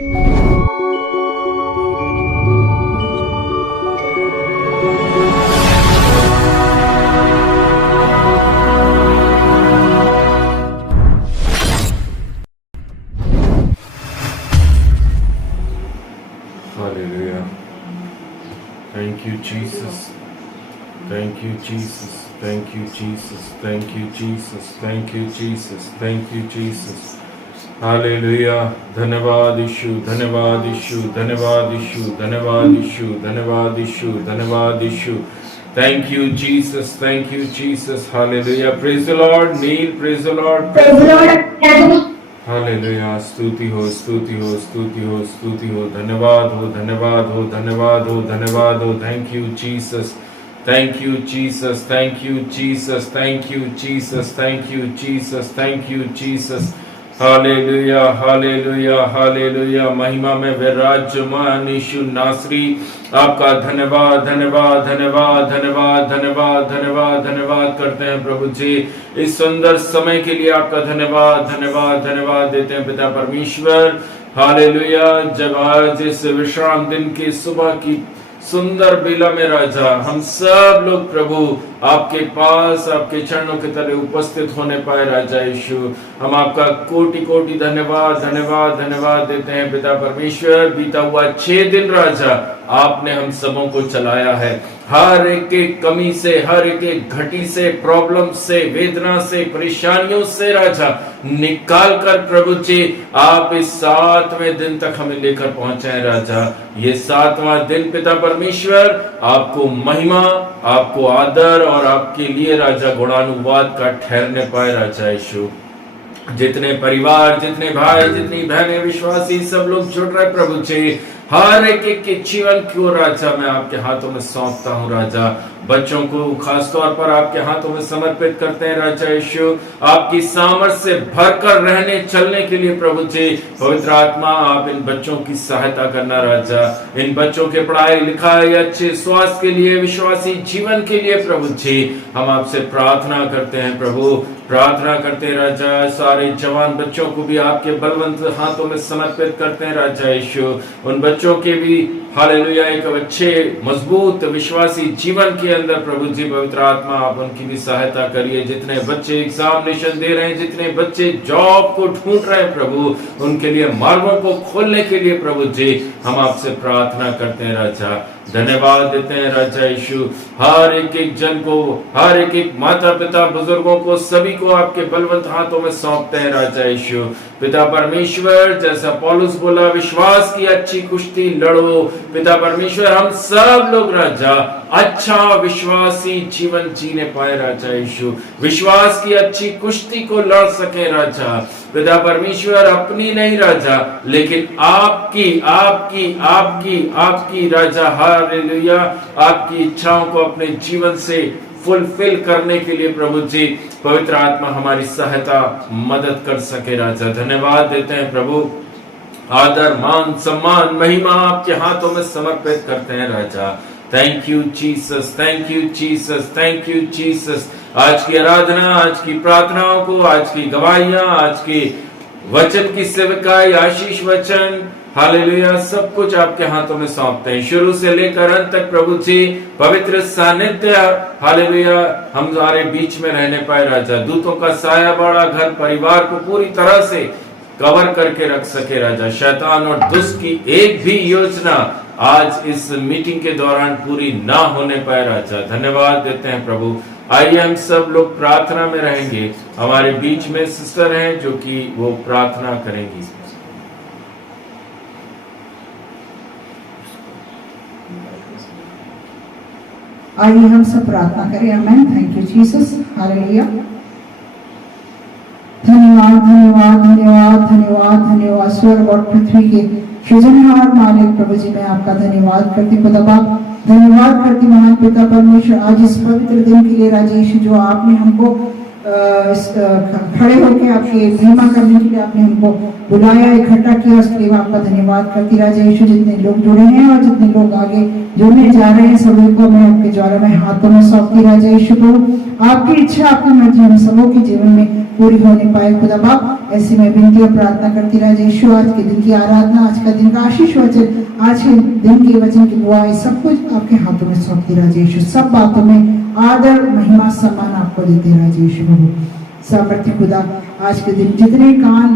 Hallelujah. Thank you, Jesus. Thank you, Jesus. Thank you, Jesus. Thank you, Jesus. Thank you, Jesus. Thank you, Jesus. Hallelujah. धन्यवाद यीशु, धन्यवाद यीशु, धन्यवाद यीशु, धन्यवाद यीशु, धन्यवाद यीशु, धन्यवाद यीशु. Thank you, Jesus. Thank you, Jesus. Hallelujah. Praise the Lord. Kneel. Praise the Lord. Praise the Lord. Hallelujah. स्तुति हो, स्तुति हो, स्तुति हो, स्तुति हो. धन्यवाद हो, धन्यवाद हो, धन्यवाद हो, धन्यवाद हो. Thank you, Jesus. Thank you, Jesus. Thank you, Jesus. Thank you, Jesus. Thank you, Jesus. Thank you, Jesus. Hallelujah, hallelujah, hallelujah. महिमा में विराजमान यीशु नासरी, आपका धन्यवाद, धन्यवाद, धन्यवाद, धन्यवाद, धन्यवाद, धन्यवाद, धन्यवाद करते हैं प्रभु जी. इस सुंदर समय के लिए आपका धन्यवाद, धन्यवाद, धन्यवाद देते हैं पिता परमेश्वर. हालेलुया. जब आज इस विश्राम दिन की सुबह की सुंदर बेला में राजा, हम सब लोग प्रभु आपके पास आपके चरणों के तले उपस्थित होने पाए राजा यीशु, हम आपका कोटि कोटि धन्यवाद, धन्यवाद, धन्यवाद देते हैं पिता परमेश्वर. बीता हुआ 6 दिन राजा आपने हम सबों को चलाया है. हर एक कमी से, हर एक घटी से, प्रॉब्लम से, वेदना से, परेशानियों से राजा निकाल कर प्रभु जी आप इस 7वें दिन तक हमें लेकर पहुंचे हैं राजा. ये 7वां दिन पिता परमेश्वर आपको महिमा, आपको आदर और आपके लिए राजा गुणानुवाद का ठहरने पाए राजा यीशु. जितने परिवार, जितने भाई, जितनी बहनें, विश्वासी सब लोग जुड़ रहे प्रभु जी, हर एक के जीवन को राजा मैं आपके हाथों में सौंपता हूँ राजा. बच्चों को खासतौर पर आपके हाथों में समर्पित करते हैं राजा यीशु. आपकी सामर्थ से भरकर रहने चलने के लिए प्रभु जी पवित्र आत्मा आप इन बच्चों की सहायता करना राजा. इन बच्चों के पढ़ाई लिखाई, अच्छे स्वास्थ्य के लिए, विश्वासी जीवन के लिए प्रभु जी हम आपसे प्रार्थना करते हैं प्रभु. प्रार्थना करते हैं राजा. सारे जवान बच्चों को भी आपके बलवंत हाथों में समर्पित करते हैं राजा यीशु. उन बच्चों के भी हालेलुया एक अच्छे मजबूत विश्वासी जीवन के अंदर प्रभु जी पवित्र आत्मा आप उनकी भी सहायता करिए. जितने बच्चे एग्जामिनेशन दे रहे हैं, जितने बच्चे जॉब को ढूंढ रहे हैं प्रभु, उनके लिए मार्गों को खोलने के लिए प्रभु जी हम आपसे प्रार्थना करते हैं राजा. धन्यवाद देते हैं राजा यीशु. हर एक जन को, हर एक माता पिता, बुजुर्गों को, सभी को आपके बलवंत हाथों में सौंपते हैं राजा यीशु. पिता परमेश्वर जैसा पौलुस बोला, विश्वास की अच्छी कुश्ती लड़ो. पिता परमेश्वर हम सब लोग राजा अच्छा विश्वासी जीवन जीने पाए राजा यीशु. विश्वास की अच्छी कुश्ती को लड़ सके राजा. पिता परमेश्वर अपनी नहीं राजा, लेकिन आपकी आपकी आपकी आपकी राजा हालेलुया आपकी इच्छाओं को अपने जीवन से फुलफिल करने के लिए प्रभु जी पवित्र आत्मा हमारी सहायता मदद कर सके राजा. धन्यवाद देते हैं प्रभु. आदर, मान, सम्मान, महिमा आपके हाथों में समर्पित करते हैं राजा. Thank you Jesus, thank you Jesus, thank you Jesus. आज की आराधना, आज की प्रार्थनाओं को, आज की गवाहियां, आज की वचन की सेवकाई, आशीष वचन हालेलुया सब कुछ आपके हाथों में सौंपते हैं. शुरू से लेकर अंत तक प्रभु जी पवित्र सानिध्य हालेलुया हमारे बीच में रहने पाए राजा. दूतों का साया बड़ा घर परिवार को पूरी तरह से कवर करके रख सके राजा. शैतान और दुष्ट की एक भी योजना आज इस मीटिंग के दौरान पूरी ना होने पाए राजा. धन्यवाद देते हैं प्रभु. आइए हम सब लोग प्रार्थना में रहेंगे. हमारे बीच में सिस्टर हैं जो कि वो प्रार्थना करेंगी. आइए हम सब प्रार्थना करें. Amen. Thank you Jesus. Hallelujah. धन्यवाद, धन्यवाद, धन्यवाद, धन्यवाद, धन्यवाद. स्वर्ग और पृथ्वी के सृजनहार मालिक प्रभु जी मैं आपका धन्यवाद करती हूँ. खुदा बाप धन्यवाद करती महान पिता परमेश्वर आज इस पवित्र दिन के लिए राजा यीशु जो आपने हमको खड़े होकर आपकी महिमा करने के लिए आपने हमको बुलाया, इकट्ठा किया, उसके लिए आपका धन्यवाद करती राजा यीशु. जितने लोग जुड़े हैं और जितने लोग आगे जुड़ने जा रहे हैं सभी को मैं आपके द्वारा में हाथों में सौंपती राजा यीशु. को आपकी इच्छा, आपकी मर्जी हम सबों के जीवन में पूरी हो नहीं पाए खुदा बाप। ऐसी मैं विनती और प्रार्थना करती राजा यीशु, आज के दिन की आराधना, आज का दिन का आशीष वचन, आज के दिन के वचन की बुआई सब कुछ आपके हाथों में सौंपती राजा यीशु। सब बातों में आदर महिमा सम्मान आपको देते राजा यीशु प्रभु। सामर्थ्य खुदा, आज के दिन जितने कान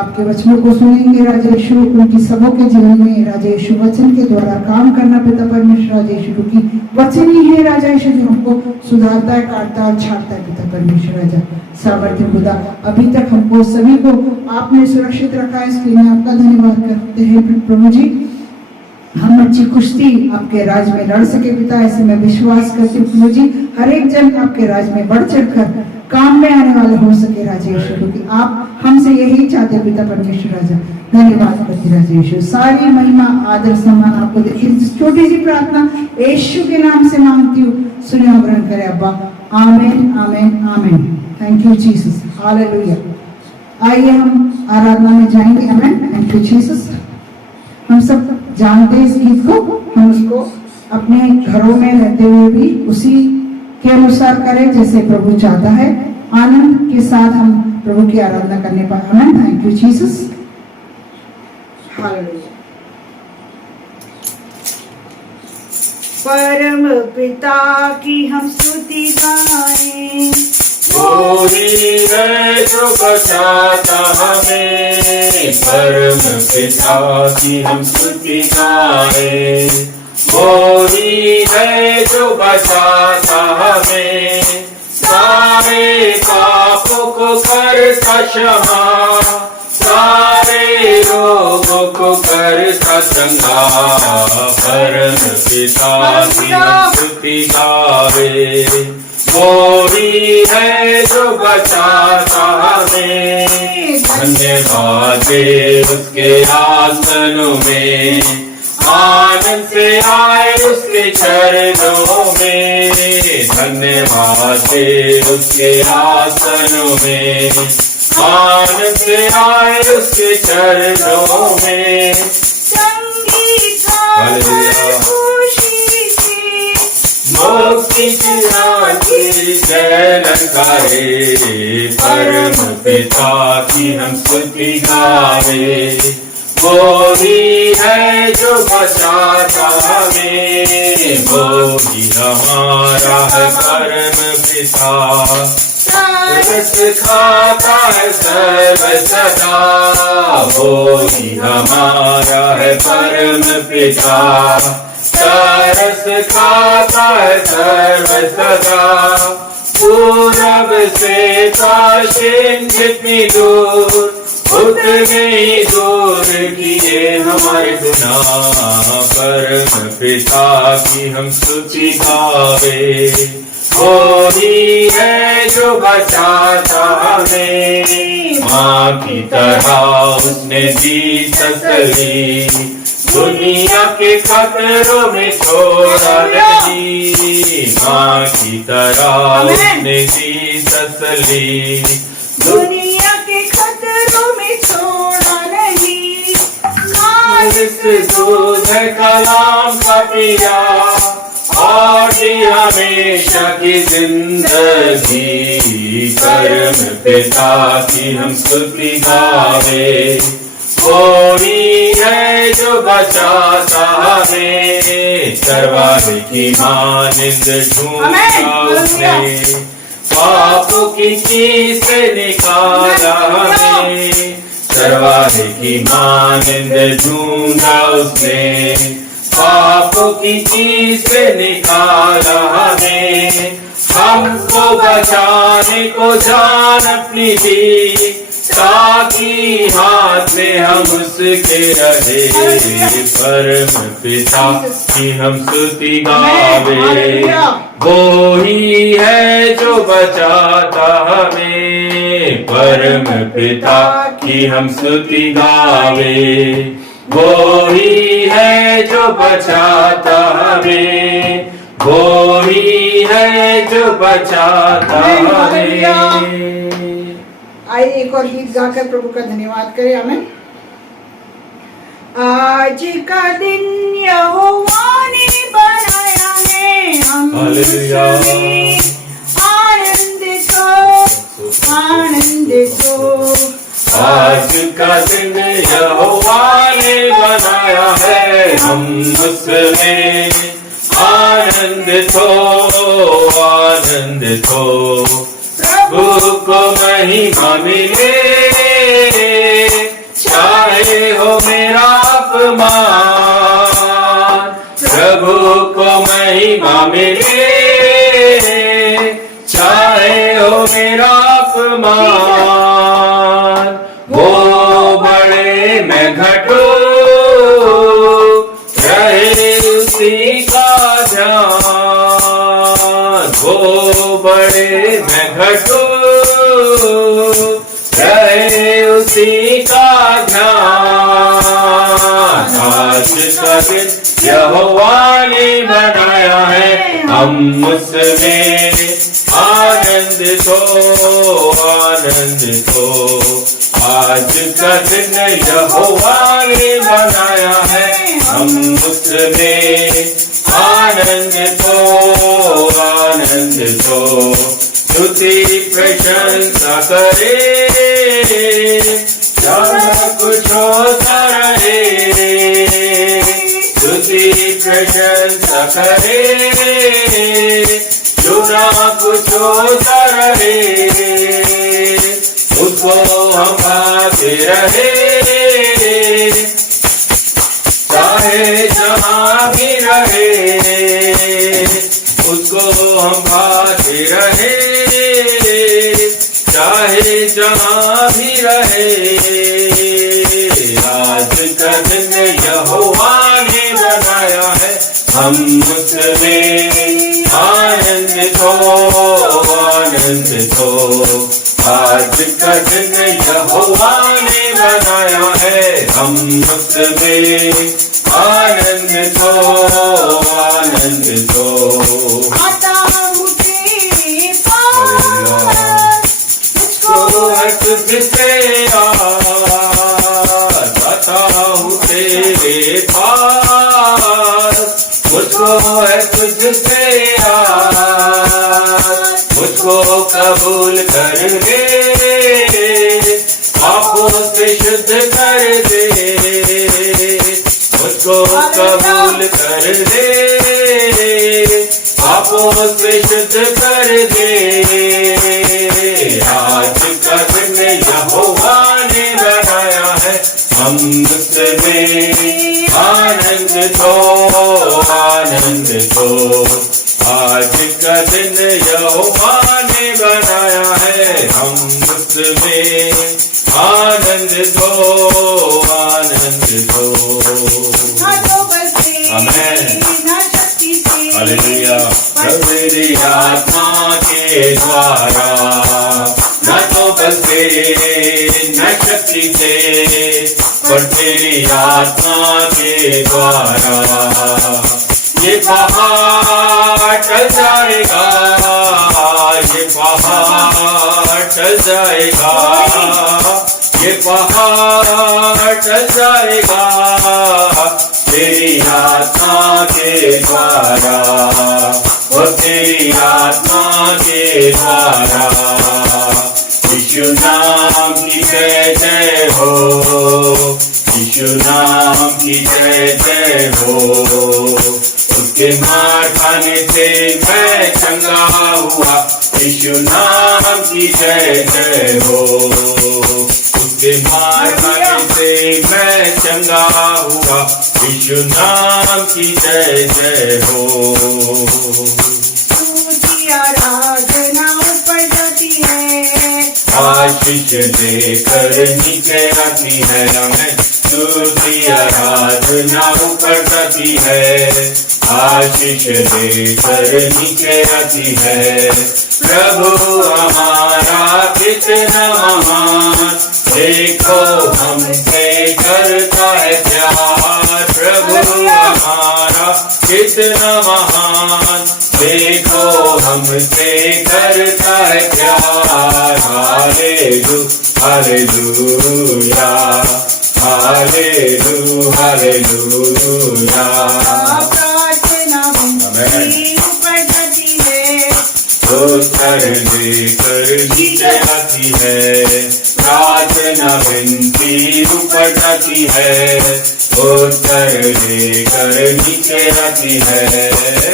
आपके वचनों को सुनेंगे राजा यीशु, उनकी सबों के जीवन में राजा यीशु वचन के द्वारा काम करना पिता परमेश्वर राजा यीशु, क्योंकि वचन ही है राजा यीशु जो हमको सुधारता है, काटता है और छाटता है पिता परमेश्वर राजा। सामर्थ्य खुदा, अभी तक हमको सभी को आपने सुरक्षित रखा है, इसके लिए आपका धन्यवाद करते हैं प्रभु जी। हम अच्छी कुश्ती आपके राज में लड़ सके पिता, ऐसे मैं विश्वास करती हूँ प्रभु जी। हर एक जन आपके राज में बढ़ चढ़कर काम में आने वाले हो सके राजा यीशु, क्योंकि आप हमसे यही चाहते पिता परमेश्वर राजा। धन्यवाद करती राजा यीशु, सारी महिमा आदर सम्मान आपको देखिए। छोटी सी प्रार्थना यीशु के नाम से मांगती हूँ, सुनिए और ग्रहण करें अब्बा। Amen amen amen. Thank you Jesus, hallelujah. आइए हम आराधना में जाएंगे। आमेन। Thank you Jesus. हम सब जानते हैं इस गीत को, हम उसको अपने घरों में रहते हुए भी उसी के अनुसार करें जैसे प्रभु चाहता है। आनंद के साथ हम प्रभु की आराधना करने पाए। Amen. Thank you Jesus, hallelujah. परम पिता की हम स्तुति गाएं, वो ही है जो बचाता हमें। परम पिता की हम स्तुति गाएं, वो ही है जो बचाता हमें। सारे पापों को करता क्षमा, सारे रोगों को करता चंगा। परम पिता की हम स्तुति गावे, वो ही है जो बचाता हमें। धन्यवाद दे उसके आसनों में, आनंद से आए उसके चरणों में। धन्यवाद दे उसके आसनों में, आनंद से आए उसके चरणों में। मुक्ति की जय ललकारे, परम पिता की हम स्तुति गावे। वो ही है जो बचाता हमें, वो ही हमारा है परम पिता। तरस खाता है सर्व सदा, वो ही हमारा है परम पिता। तरस खाता है सर्व सदा, पूरब से पश्चिम जितनी दूर, उतने ही दूर किए हमारे गुनाह। परम पिता की हम स्तुति गावे, वो ही है जो बचाता हमें। माँ की तरह उसने दी तसल्ली, दुनिया के खतरों में छोड़ा नहीं। माँ की तरह उसने दी तसल्ली, दुनिया के खतरों में छोड़ा नहीं। खालिस दूध कलाम का पिया, और दी हमेशा की जिंदगी। परम पिता की हम स्तुति गावे, वो ही है जो बचाता हमें। चरवाहे की मानिंद ढूंढा उसने, पापों की चीज से निकाला हमें। चरवाहे की मानिंद ढूंढा उसने, पापों की चीज से निकाला हमें। हमको बचाने को जान अपनी दी, ताकि हाथ में हम उसके रहे। परम पिता की हम स्तुति गावे, वो ही है जो बचाता हमें। परम पिता की हम स्तुति गावे, वो ही है जो बचाता हमें। वो ही है जो बचाता हमें। आइए एक और गीत गाकर प्रभु का धन्यवाद करें। हमें आज का दिन यहोवा ने बनाया है, हम उसमें आनंद देखो। आज का दिन यहोवा ने बनाया है, हम उसमें आनंदित हो। प्रभु को महिमा मिले, चाहे हो मेरा अपमान। प्रभु को महिमा मिले, चाहे हो मेरा अपमान। वो बड़े मैं घटूं, रहे उसी का ध्यान। वो बड़े मैं घटूं, रहे उसी का ध्यान। आज का दिन यहोवा ने बनाया है, हम उसमें आनंदित हो। आज का दिन यहोवा ने बनाया है, हम उसमें आनंदित हो। स्तुति प्रशंसा करे, जाना कुछ होता रहे। स्तुति प्रशंसा करे, जुना कुछ होता रहे। उसको हम पाते रहे, चाहे जहाँ भी रहे। उसको हम पाते रहे, चाहे जहाँ भी रहे। आज का दिन यहोवा ने बनाया है, हम उसमें आनंदित हो। आज का दिन यहोवा ने बनाया है, हम उसमें आनंदित हो। आता हूँ तेरे पास, मुझको है तुझसे आता हूँ तेरे पास। मुझको है तुझसे मुझको कबूल कर दे, पापों से शुद्ध कर दे। मुझको कबूल कर दे, पापों से शुद्ध कर दे। आज का दिन यहोवा ने बनाया है, हम उसमें आनंदित हो। आज का दिन यहोवा ने बनाया है, हम उसमें आनंदित हो। आमेन, हालेलुया। मेरी आत्मा के द्वारा, न तो बसे न शक्ति से, पर तेरी आत्मा के द्वारा। ये पहाड़ टल जाएगा, ये पहाड़ टल जाएगा, ये पहाड़ टल जाएगा। तेरी आत्मा के द्वारा, वो तेरी आत्मा के द्वारा। यीशु नाम की जय जय हो, यीशु नाम की जय जय हो। उसके मार खाने से मैं चंगा हुआ, यीशु नाम की जय जय हो। उसके मार खाने से मैं चंगा हुआ, यीशु नाम की जय जय हो। आराधना ऊपर जाती है, आशीष देकर नीचे आती है। हमें स्तुति आराधना ऊपर जाती है, आशीष देकर नीचे आती है। प्रभु हमारा कितना महान, देखो हमसे करता है प्यार। प्रभु हमारा कितना महान, देखो हमसे करता है प्यार। Hallelujah, hallelujah, hallelujah. प्रार्थना ऊपर जाती है, तो कर नीचे आती है। है, उत्तर देकर नीचे आती है।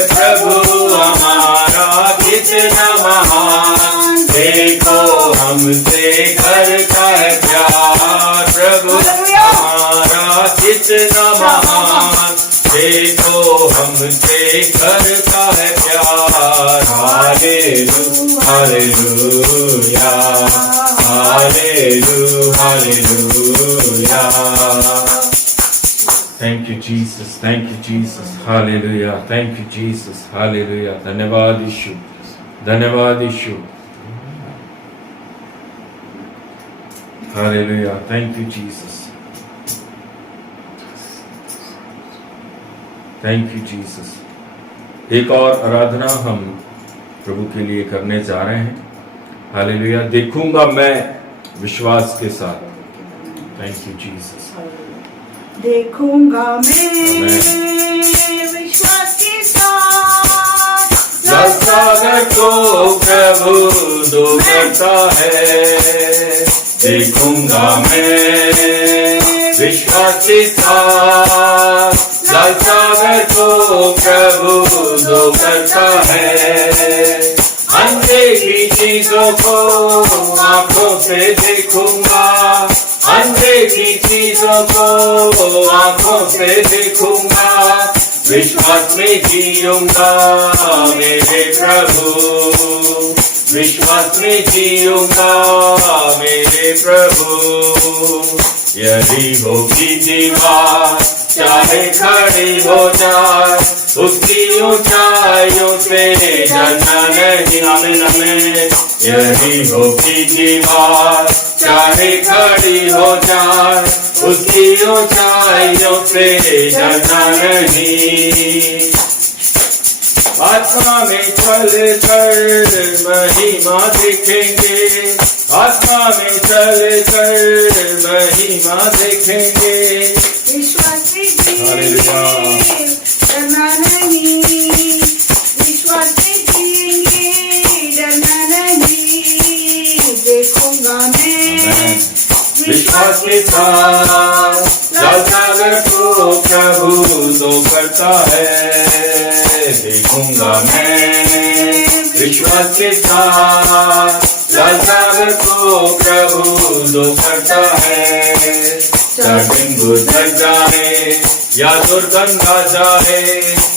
प्रभु हमारा कितना महान, देखो हमसे करता है प्यार। प्रभु हमारा कितना महान, देखो हमसे करता है प्यार। Hallelujah hallelujah hallelujah hallelujah. Thank you Jesus, thank you Jesus, hallelujah, thank you Jesus, hallelujah. धन्यवाद यीशु, धन्यवाद यीशु, hallelujah, thank you Jesus, thank you Jesus. एक और आराधना हम प्रभु के लिए करने जा रहे हैं। हालेलुया। देखूंगा मैं विश्वास के साथ। Thank you Jesus. देखूंगा मैं विश्वास के साथ, सागर को प्रभु दो करता है। देखूंगा मैं विश्वास के साथ, सागर को प्रभु दो करता है। अनदेखी चीजों को आंखों से देखूंगा, अनदेखी चीजों को आंखों से देखूंगा। विश्वास में जीऊंगा मेरे प्रभु, विश्वास में जीऊंगा मेरे प्रभु। यदि होगी दीवार चाहे खड़ी हो जाए, उसकी ऊंचाइयों से डरना नहीं हमें। यदि होगी दीवार चाहे खड़ी हो जाए, उसकी ऊंचाइयों से डरना नहीं। आत्मा में चल कर महिमा देखेंगे, आत्मा में चल कर महिमा देखेंगे। विश्वास में जिएंगे डरना नहीं, विश्वास में जिएंगे डरना नहीं। देखूंगा मैं विश्वास के साथ, सागर को प्रभु दो करता है। देखूंगा मैं विश्वास के साथ, सागर को प्रभु दो करता है। दिन गुजर जाए या दुर्गंधा जाए,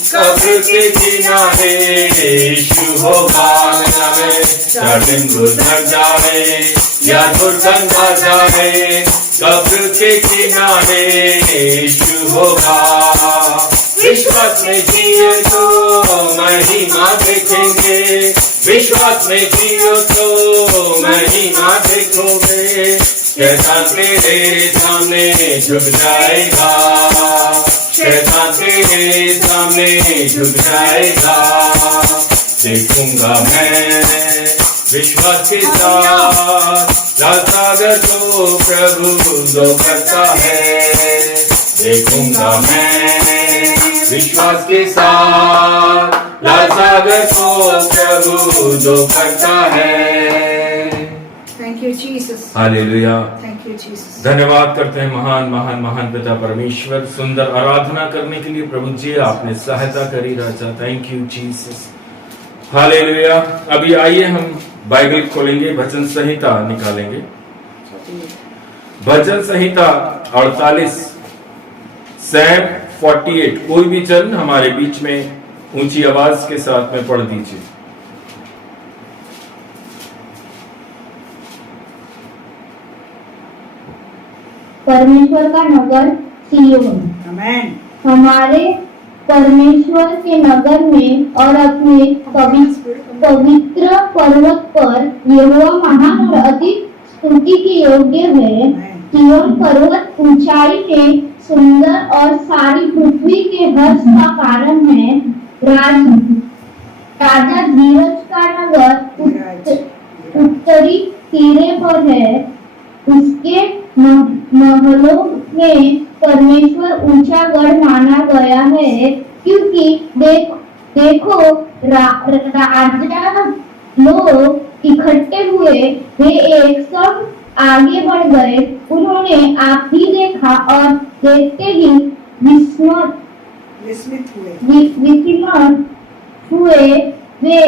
कब्र के किनारे यीशु होगा मेरा में। दिन गुजर जाए या दुर्गंधा जाए, कब्र के किनारे यीशु होगा। विश्वास में जिए तो महिमा देखेंगे, विश्वास में जियो तो महिमा देखोगे। शैतान तेरे सामने झुक जाएगा, शैतान तेरे सामने झुक जाएगा। देखूंगा मैं विश्वास के साथ, सागर को प्रभु दो करता है। देखूंगा मैं विश्वास के साथ, सागर को प्रभु दो करता है। Thank you Jesus, hallelujah. Thank you Jesus. धन्यवाद करते हैं महान महान महान पिता परमेश्वर, सुंदर आराधना करने के लिए प्रभु जी आपने सहायता करी राजा। Thank you Jesus, hallelujah. अभी आइए हम बाइबल खोलेंगे, भजन संहिता निकालेंगे। भजन संहिता 48 सैम 48। कोई भी जन हमारे बीच में ऊंची आवाज के साथ में पढ़ दीजिए। परमेश्वर का नगर सिय्योन, आमेन। हमारे परमेश्वर के नगर में और अपने पवित्र पर्वत पर यहोवा महान और अति स्तुति के योग्य है। सिय्योन पर्वत ऊंचाई में सुंदर और सारी पृथ्वी के हर्ष का कारण है। राजा धीरज का नगर उत्तरी तीरे पर है। उसके महलों में परमेश्वर ऊंचा गढ़ माना गया है, क्योंकि देखो राजा लोग इकट्ठे हुए, वे एक संग आगे बढ़ गए। उन्होंने आप ही देखा और देखते ही विस्मित विस्मित हुए, हुए। वे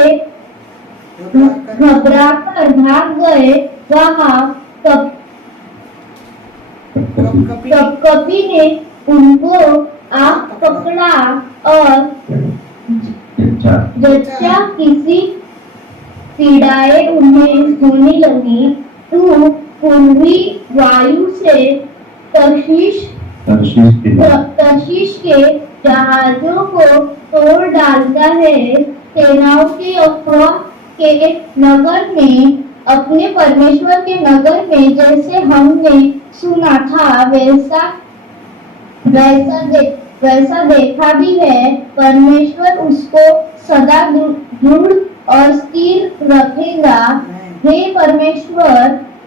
घबराकर भाग गए। वहाँ कपी ने उनको आप पकड़ा और जच्चा किसी पीड़ाएं उन्हें होने लगी। तू पूर्वी वायु से तर्शीश के जहाजों को तोड़ डालता है। सेनाओं के यहोवा के नगर में, अपने परमेश्वर के नगर में जैसे हमने सुना था वैसा देखा भी है। परमेश्वर उसको सदा दृढ़ और स्थिर रखेगा। हे परमेश्वर,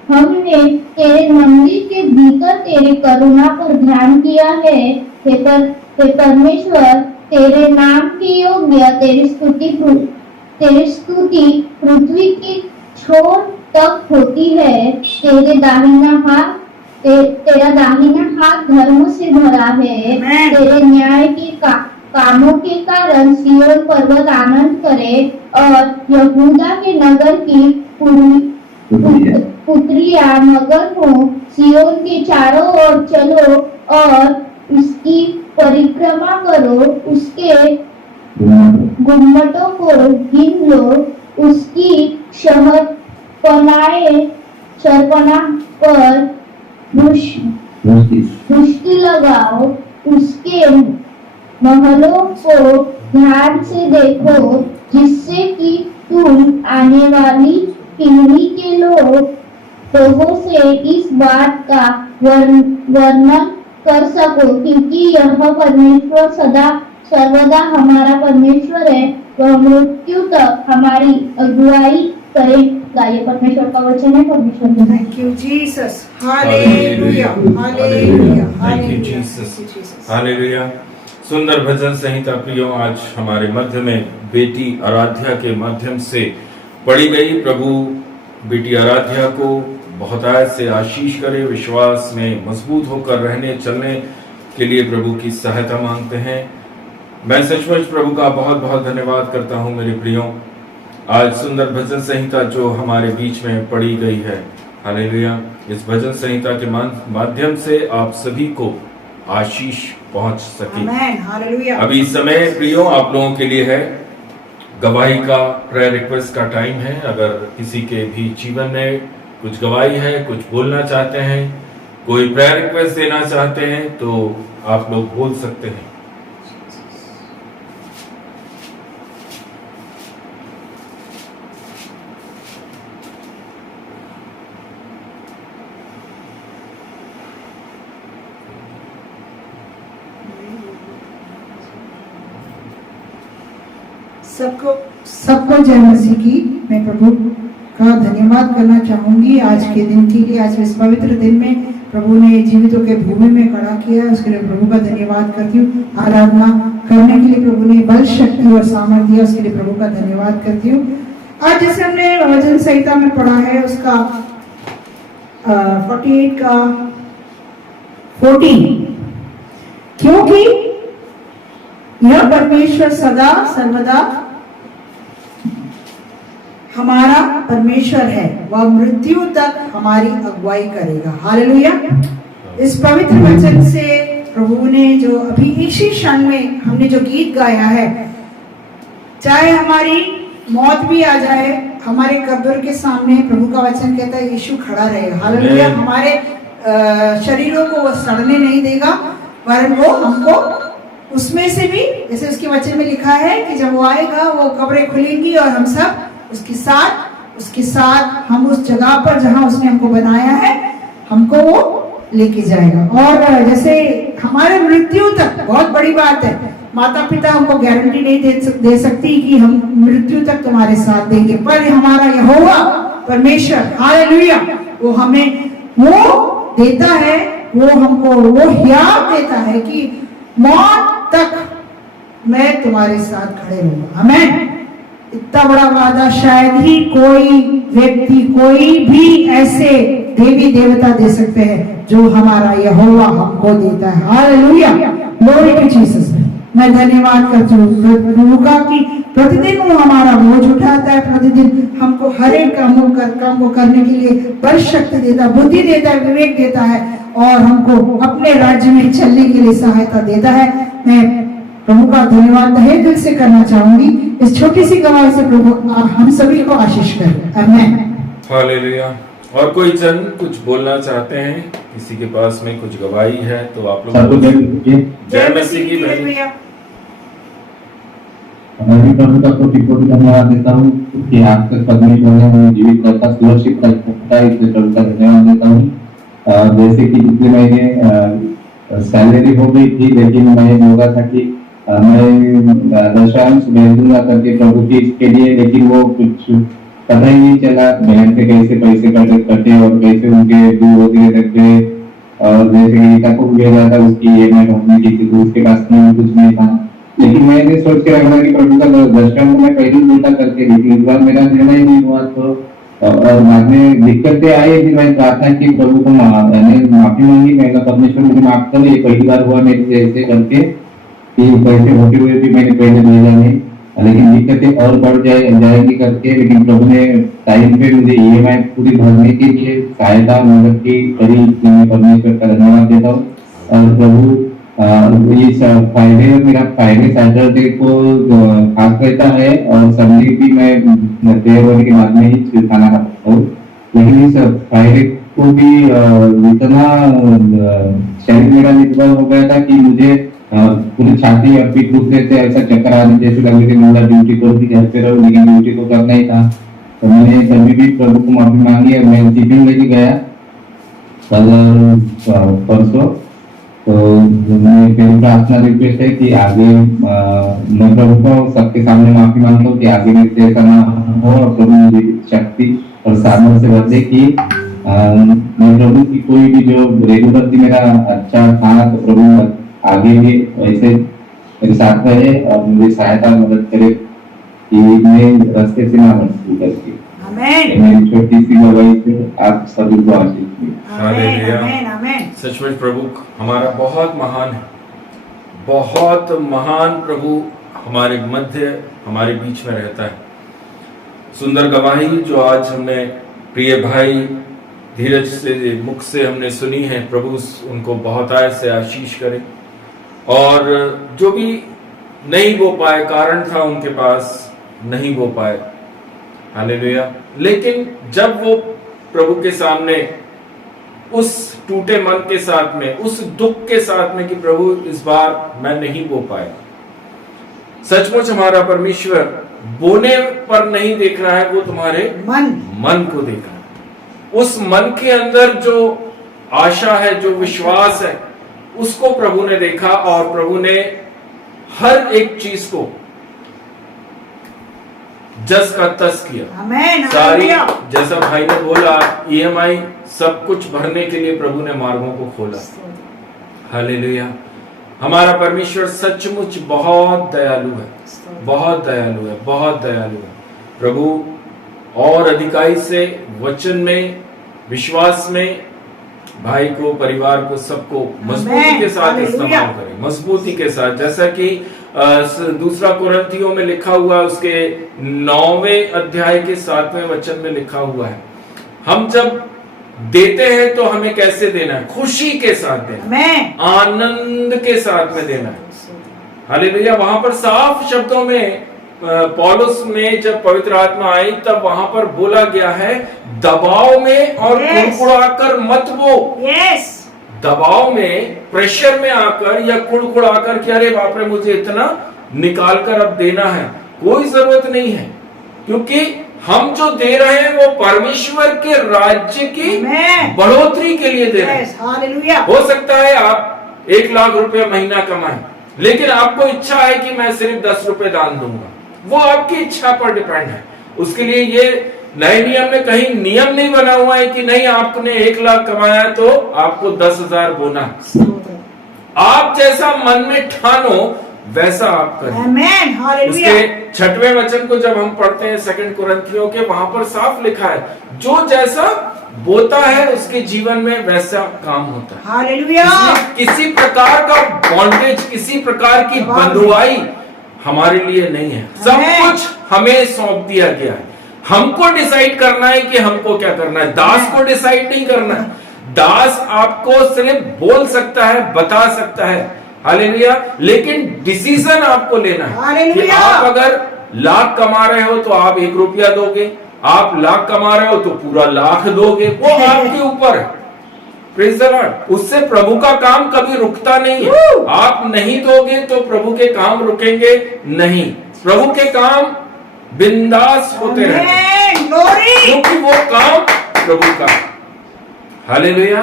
हमने तेरे मंदिर के भीतर तेरी करुणा पर ध्यान किया है। हे परमेश्वर, तेरे नाम की योग्य तेरी स्तुति पृथ्वी की छोर तक होती है। तेरा दाहिना हाथ धर्म से भरा है। तेरे न्याय के कामों के कारण सिय्योन पर्वत आनंद करे और यहूदा के नगर की पुत्रियां मगन हो। सिय्योन के चारों ओर चलो और उसकी परिक्रमा करो। उसके गुम्मटों को गिन लो। उसकी शहरपनाह पर दृष्टि लगाओ। उसके महलों को ध्यान से देखो, जिससे कि तुम आने वाली पीढ़ी के लोगों से इस बात का वर्णन कर सको, क्योंकि यह परमेश्वर सदा सर्वदा हमारा परमेश्वर है। वह मृत्यु तक हमारी अगुवाई करेगा। ये परमेश्वर का वचन है। परमेश्वर का thank you Jesus, hallelujah, hallelujah, thank you Jesus, hallelujah. सुंदर भजन संहिता प्रियो आज हमारे मध्य में बेटी आराध्या के माध्यम से पढ़ी गई। प्रभु बेटी आराध्या को बहुतायत से आशीष करे, विश्वास में मजबूत होकर रहने चलने के लिए प्रभु की सहायता मांगते हैं। मैं सचमुच प्रभु का बहुत बहुत धन्यवाद करता हूं मेरे प्रियो। आज सुंदर भजन संहिता जो हमारे बीच में पढ़ी गई है, हालेलुया, इस भजन संहिता के माध्यम से आप सभी को आशीष पहुंच सके। आमेन, हालेलुया। अभी समय प्रियो आप लोगों के लिए है गवाही का, प्रेयर रिक्वेस्ट का टाइम है। अगर किसी के भी जीवन में कुछ गवाही है, कुछ बोलना चाहते हैं, कोई प्रेयर रिक्वेस्ट देना चाहते हैं, तो आप लोग बोल सकते हैं। सबको जय मसीह की। मैं प्रभु का धन्यवाद करना चाहूंगी आज के दिन के लिए। आज इस पवित्र दिन में प्रभु ने जीवितों के भूमि में खड़ा किया, उसके लिए प्रभु का धन्यवाद करती हूँ। आराधना करने के लिए प्रभु ने बल, शक्ति और सामर्थ्य दिया, उसके लिए प्रभु का धन्यवाद करती हूँ। आज जैसे हमने वचन संहिता में पढ़ा है उसका 48 का 14, क्योंकि यह परमेश्वर सदा सर्वदा हमारा परमेश्वर है, वह मृत्यु तक हमारी अगुवाई करेगा। हालेलुया। इस पवित्र वचन से प्रभु ने जो अभी इसी क्षण में हमने जो गीत गाया है, चाहे हमारी मौत भी आ जाए, हमारे कब्र के सामने प्रभु का वचन कहता है यीशु खड़ा रहेगा। हालेलुया। हमारे शरीरों को वो सड़ने नहीं देगा, वरन वो हमको उसमें से भी, जैसे उसके वचन में लिखा है कि जब वो आएगा वो कब्रें खुलेंगी और हम सब उसके साथ हम उस जगह पर जहां उसने हमको बनाया है, हमको वो लेके जाएगा। और जैसे हमारे मृत्यु तक, बहुत बड़ी बात है, माता पिता हमको गारंटी नहीं दे सकती कि हम मृत्यु तक तुम्हारे साथ देंगे, पर हमारा यहोवा परमेश्वर, हालेलुया, वो हमें वो देता है, वो हमको वो हियाव देता है कि मौत तक मैं तुम्हारे साथ खड़े रहूंगा। आमीन। इतना बड़ा वादा शायद ही कोई व्यक्ति, कोई भी ऐसे देवी देवता दे सकते हैं जो हमारा यहोवा हमको देता है। Hallelujah, glory to Jesus. मैं धन्यवाद करती हूँ प्रभु का कि प्रतिदिन वो हमारा बोझ उठाता है, प्रतिदिन हमको हर एक काम को करने के लिए बल शक्ति देता है, बुद्धि देता है, विवेक देता है और हमको अपने राज्य में चलने के लिए सहायता देता है। मैं प्रभु का धन्यवाद तहे दिल से करना चाहूंगी। इस छोटी सी गवाही से प्रभु हम सभी को आशीष करे। आमीन। हालेलुया। और कोई जन कुछ बोलना चाहते हैं, किसी के पास में कुछ गवाही है तो आप लोग जय मसीह की बहन। मैं भी प्रभु का कोटि-कोटि धन्यवाद देता हूँ कि आप तक पदवी होने में जीवित रखा, सुरक्षित रखा, इसलिए प्रभु का धन्यवाद देता हूँ। जैसे कि पिछले महीने सैलरी हो गई थी, लेकिन मैं बोला था कि मैं दशांश भेज दूंगा करके प्रभु की इसके लिए, लेकिन वो कुछ पता ही नहीं चला बैंक से कैसे पैसे कटे और कैसे उनके दूर होते तक गए। और जैसे गीता को भेजा था उसकी EMI भरने की थी तो उसके पास में कुछ नहीं था, लेकिन मैंने सोच के रखा कि प्रभु का दर्शन को मैं पहले उल्टा करके दी थी, इस बार मेरा निर्णय नहीं हुआ तो और बाद में दिक्कतें आई कि मैं प्रार्थना की प्रभु को माफी मांगी, मैंने परमेश्वर मुझे माफ कर दे, पहली बार हुआ मेरे जैसे करके कि पैसे होते हुए भी मैंने पहले भेजा नहीं, लेकिन दिक्कतें और बढ़ जाएंगी करके, लेकिन प्रभु ने टाइम पे मुझे EMI पूरी भरने के लिए सहायता मदद की करी, मैं परमेश्वर का धन्यवाद देता हूँ। और प्रभु इस फ्राइडे मेरा फ्राइडे सैटरडे को खास रहता है और संडे भी मैं प्रेयर होने के बाद में ही खाना खाता हूँ, लेकिन इस फ्राइडे को भी इतना शरीर मेरा निर्बल हो गया था कि मुझे पूरी छाती और पीठ दुख रहे थे, ऐसा चक्कर आने जैसे लगे थे मेरा ड्यूटी को भी घर पे रहूं, लेकिन ड्यूटी को करना ही था। तो मैंने कभी भी प्रभु को माफी मांगी और मैं टिफिन लेके गया कल परसों। तो मेरी प्रार्थना रिक्वेस्ट है कि आगे मैं प्रभु को सबके सामने माफी मांगता हूँ कि आगे मेरे से ऐसा ना हो और प्रभु मुझे शक्ति और सामर्थ्य से भर दे कि मैं प्रभु की कोई भी जो रेगुलर थी मेरा अच्छा था, तो प्रभु आगे भी ऐसे मेरे साथ रहे और मुझे सहायता मदद करे कि मैं रास्ते से ना भटकूं करके। आमीन। मेरी छोटी सी गवाही से आप सभी को आशीष दें। हालेलुया। आमीन, आमीन। सचमुच प्रभु हमारा बहुत महान है, बहुत महान प्रभु हमारे मध्य हमारे बीच में रहता है। सुंदर गवाही जो आज हमने प्रिय भाई धीरज से मुख से हमने सुनी है, प्रभु उनको बहुत आय से आशीष करे। और जो भी नहीं हो पाए, कारण था उनके पास नहीं हो पाए, हालेलुया, लेकिन जब वो प्रभु के सामने उस टूटे मन के साथ में, उस दुख के साथ में कि प्रभु इस बार मैं नहीं बो पाया, सचमुच हमारा परमेश्वर बोने पर नहीं देख रहा है, वो तुम्हारे मन को देख रहा है। उस मन के अंदर जो आशा है, जो विश्वास है, उसको प्रभु ने देखा और प्रभु ने हर एक चीज को जस का तस किया। आमीन। सारी, जैसा भाई ने बोला, EMI सब कुछ भरने के लिए प्रभु ने मार्गों को खोला। हालेलुया। हमारा परमेश्वर सचमुच बहुत दयालु है, बहुत दयालु है, बहुत दयालु है। प्रभु और अधिकाई से वचन में, विश्वास में भाई को, परिवार को, सबको मजबूती के साथ इस्तेमाल करें, मजबूती के साथ, जैसा कि दूसरा कुरिन्थियों में लिखा हुआ, उसके 9वें अध्याय के 7वें वचन में लिखा हुआ है, हम जब देते हैं तो हमें कैसे देना है? खुशी के साथ देना है, आनंद के साथ में देना है। हालेलुया। वहां पर साफ शब्दों में पौलुस में जब पवित्र आत्मा आई तब वहां पर बोला गया है, दबाव में और कुड़कुड़ाकर मत वो। दबाव में, प्रेशर में आकर या कुड़कुड़ाकर कि अरे बाप रे मुझे इतना निकाल कर अब देना है, कोई जरूरत नहीं है, क्योंकि हम जो दे रहे हैं वो परमेश्वर के राज्य की बढ़ोतरी के लिए दे रहे हैं। हालेलुया। हो सकता है आप 1 लाख रुपया महीना कमाएं, लेकिन आपको इच्छा है कि मैं सिर्फ 10 रुपए दान दूंगा, वो आपकी इच्छा पर डिपेंड है। उसके लिए ये नए नियम में कहीं नियम नहीं बना हुआ है कि नहीं आपने 1 लाख कमाया है तो आपको 10,000 बोना। आप जैसा मन में ठानो वैसा आप करें। आमेन हालेलुया उसके 6वें वचन को जब हम पढ़ते हैं 2 कुरिन्थियों के, वहां पर साफ लिखा है, जो जैसा बोता है उसके जीवन में वैसा काम होता है। हालेलुया इसलिए किसी प्रकार का बॉन्डेज, किसी प्रकार की बंधुआई हमारे लिए नहीं है। सब कुछ हमें सौंप दिया गया है। हमको डिसाइड करना है कि हमको क्या करना है। दास को डिसाइड नहीं करना है। दास आपको सिर्फ बोल सकता है, बता सकता है, हालेलुया, लेकिन डिसीजन आपको लेना है कि हालेलुया। आप अगर लाख कमा रहे हो तो आप 1 रुपया दोगे, आप लाख कमा रहे हो तो पूरा लाख दोगे, वो आपके ऊपर है। Praise the Lord. उससे प्रभु का काम कभी रुकता नहीं है। आप नहीं दोगे तो प्रभु के काम रुकेंगे नहीं। प्रभु के काम बिंदास होते रहते हैं, आमेन ग्लोरी क्योंकि वो काम प्रभु का है। हालेलुया।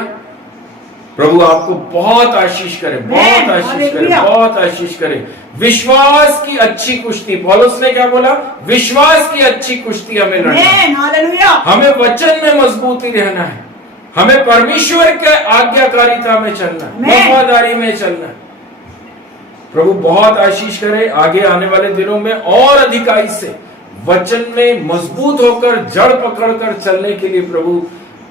प्रभु आपको बहुत आशीष करे, बहुत आशीष करे, हालेलुया। बहुत आशीष करे। विश्वास की अच्छी कुश्ती, पौलुस ने क्या बोला? विश्वास की अच्छी कुश्ती हमें लड़ना है। आमेन हालेलुया हमें वचन में मजबूती रहना है। हमें परमेश्वर के आज्ञाकारिता में चलना है, आमेन। वफादारी में चलना है। प्रभु बहुत आशीष करे। आगे आने वाले दिनों में और अधिकाई से वचन में मजबूत होकर, जड़ पकड़कर चलने के लिए प्रभु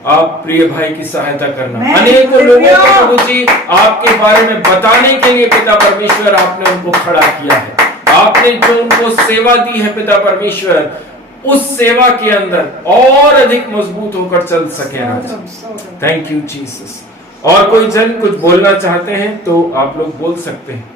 आप प्रिय भाई की सहायता करना। आमेन। अनेकों लोगों को हालेलुया। प्रभु जी आपके बारे में बताने के लिए पिता परमेश्वर आपने उनको खड़ा किया है। आपने जो उनको सेवा दी है पिता परमेश्वर, उस सेवा के अंदर और अधिक मजबूत होकर चल सके राजा। Thank you Jesus. और कोई जन कुछ बोलना चाहते हैं तो आप लोग बोल सकते हैं।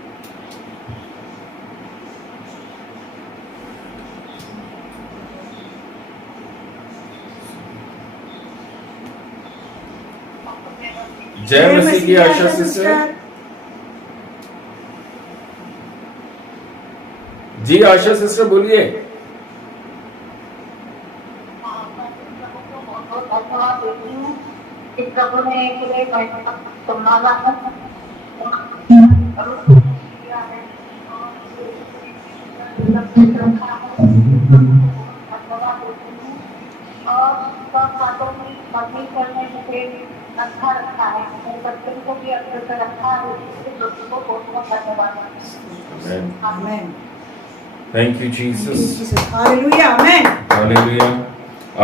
जय मसीह की आशा सिस्टर। जी आशा सिस्टर बोलिए। अच्छा रखा है, बच्चों को भी अच्छे से रखा है, लोगों को बहुत बहुत धन्यवाद। Amen thank you Jesus. Hallelujah amen hallelujah.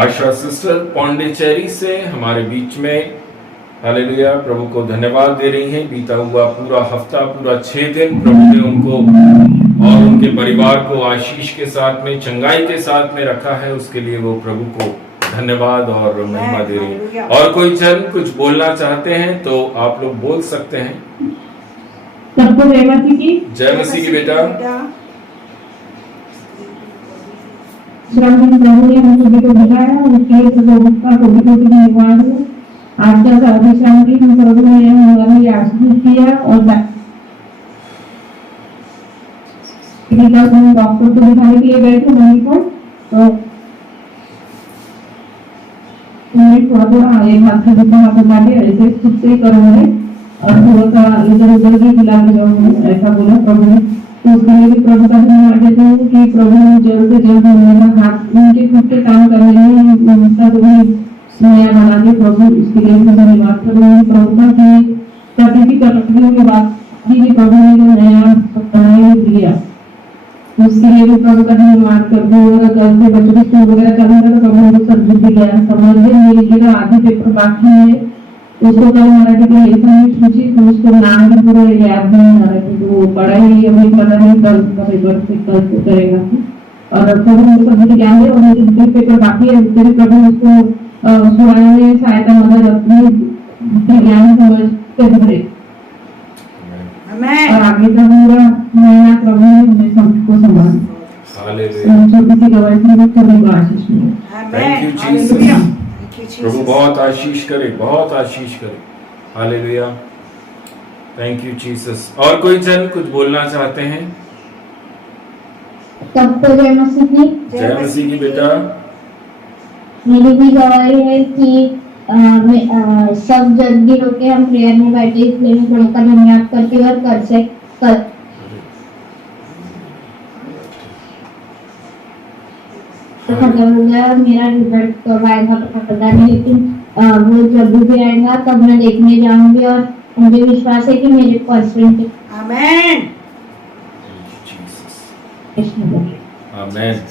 Asha sister Pondicherry से हमारे बीच में, हालेलुया, प्रभु को धन्यवाद दे रही हैं। बीता हुआ पूरा हफ्ता, पूरा 6 दिन प्रभु ने उनको और उनके परिवार को आशीष के साथ में, चंगाई के साथ में रखा है। उसके लिए वो प्रभु को धन्यवाद और महिमा दे रही हैं। और कोई जन कुछ बोलना चाहते हैं तो आप लोग बोल सकते हैं। सबको जय मसीह की। जय मसीह की बेटा। प्रभु ने हम सभी को दिखाया, उसके लिए प्रभु का कोटि-कोटि धन्यवाद हो। आज का सारा शांति हम प्रभु ने हमारे आशीष किया और डॉक्टर को दिखाने के लिए बैठे मम्मी को, तो थोड़ा एक हाथ से दूसरा हाथ उठाके ऐसे खुद से करोगे और थोड़ा सा इधर उधर भी हिला के जाओगे, ऐसा बोला प्रभु ने। तो उसके लिए भी प्रभु का धन्यवाद देती हूँ कि प्रभु ने जल्द से जल्द मेरा हाथ उनके खुद के काम करने में सब भी नया बना दे प्रभु। इसके लिए मैं धन्यवाद करूँगी प्रभु का कि प्रकृति का रखने के बाद भी प्रभु ने जो नया बनाए दिया, उसके लिए भी प्रभु का धन्यवाद करते हैं। कल से बच्चों की स्कूल वगैरह करूंगा तो प्रभु ने सब बुद्धि गया समझ मेरे के आधी पेपर बाकी है, उसको कल मराठी के लेसन में पूछी तो उसको नाम भी पूरा याद नहीं आ रहा है, तो वो पढ़ाई अभी पता नहीं कल का पेपर से कल से करेगा। और प्रभु ने सब बुद्धि ज्ञान दिया और मेरे दूसरे पेपर बाकी है, उसके लिए प्रभु उसको सुनाने में सहायता मदद अपनी ज्ञान समझ के भरे और आगे का पूरा महीना प्रभु ने हमें सबको संभाला। हालेलुया। छोटी सी गवाही में सभी को आशीष मिले। Thank you Jesus. प्रभु बहुत आशीष करे, बहुत आशीष करे। हालेलुया। Thank you Jesus. और कोई जन कुछ बोलना चाहते हैं? सबको जय मसीह की। जय मसीह की बेटा। मेरी भी गवाही है कि सब जल्दी होके हम प्रेयर में बैठे, इसलिए मैं प्रभु का धन्यवाद करती हूँ और खत्म हो गया। मेरा रिजल्ट कब आएगा तो पता नहीं, लेकिन वो जब भी आएगा तब मैं देखने जाऊंगी और मुझे विश्वास है कि मेरे परसेंट आमेन कृष्ण बोले। आमेन।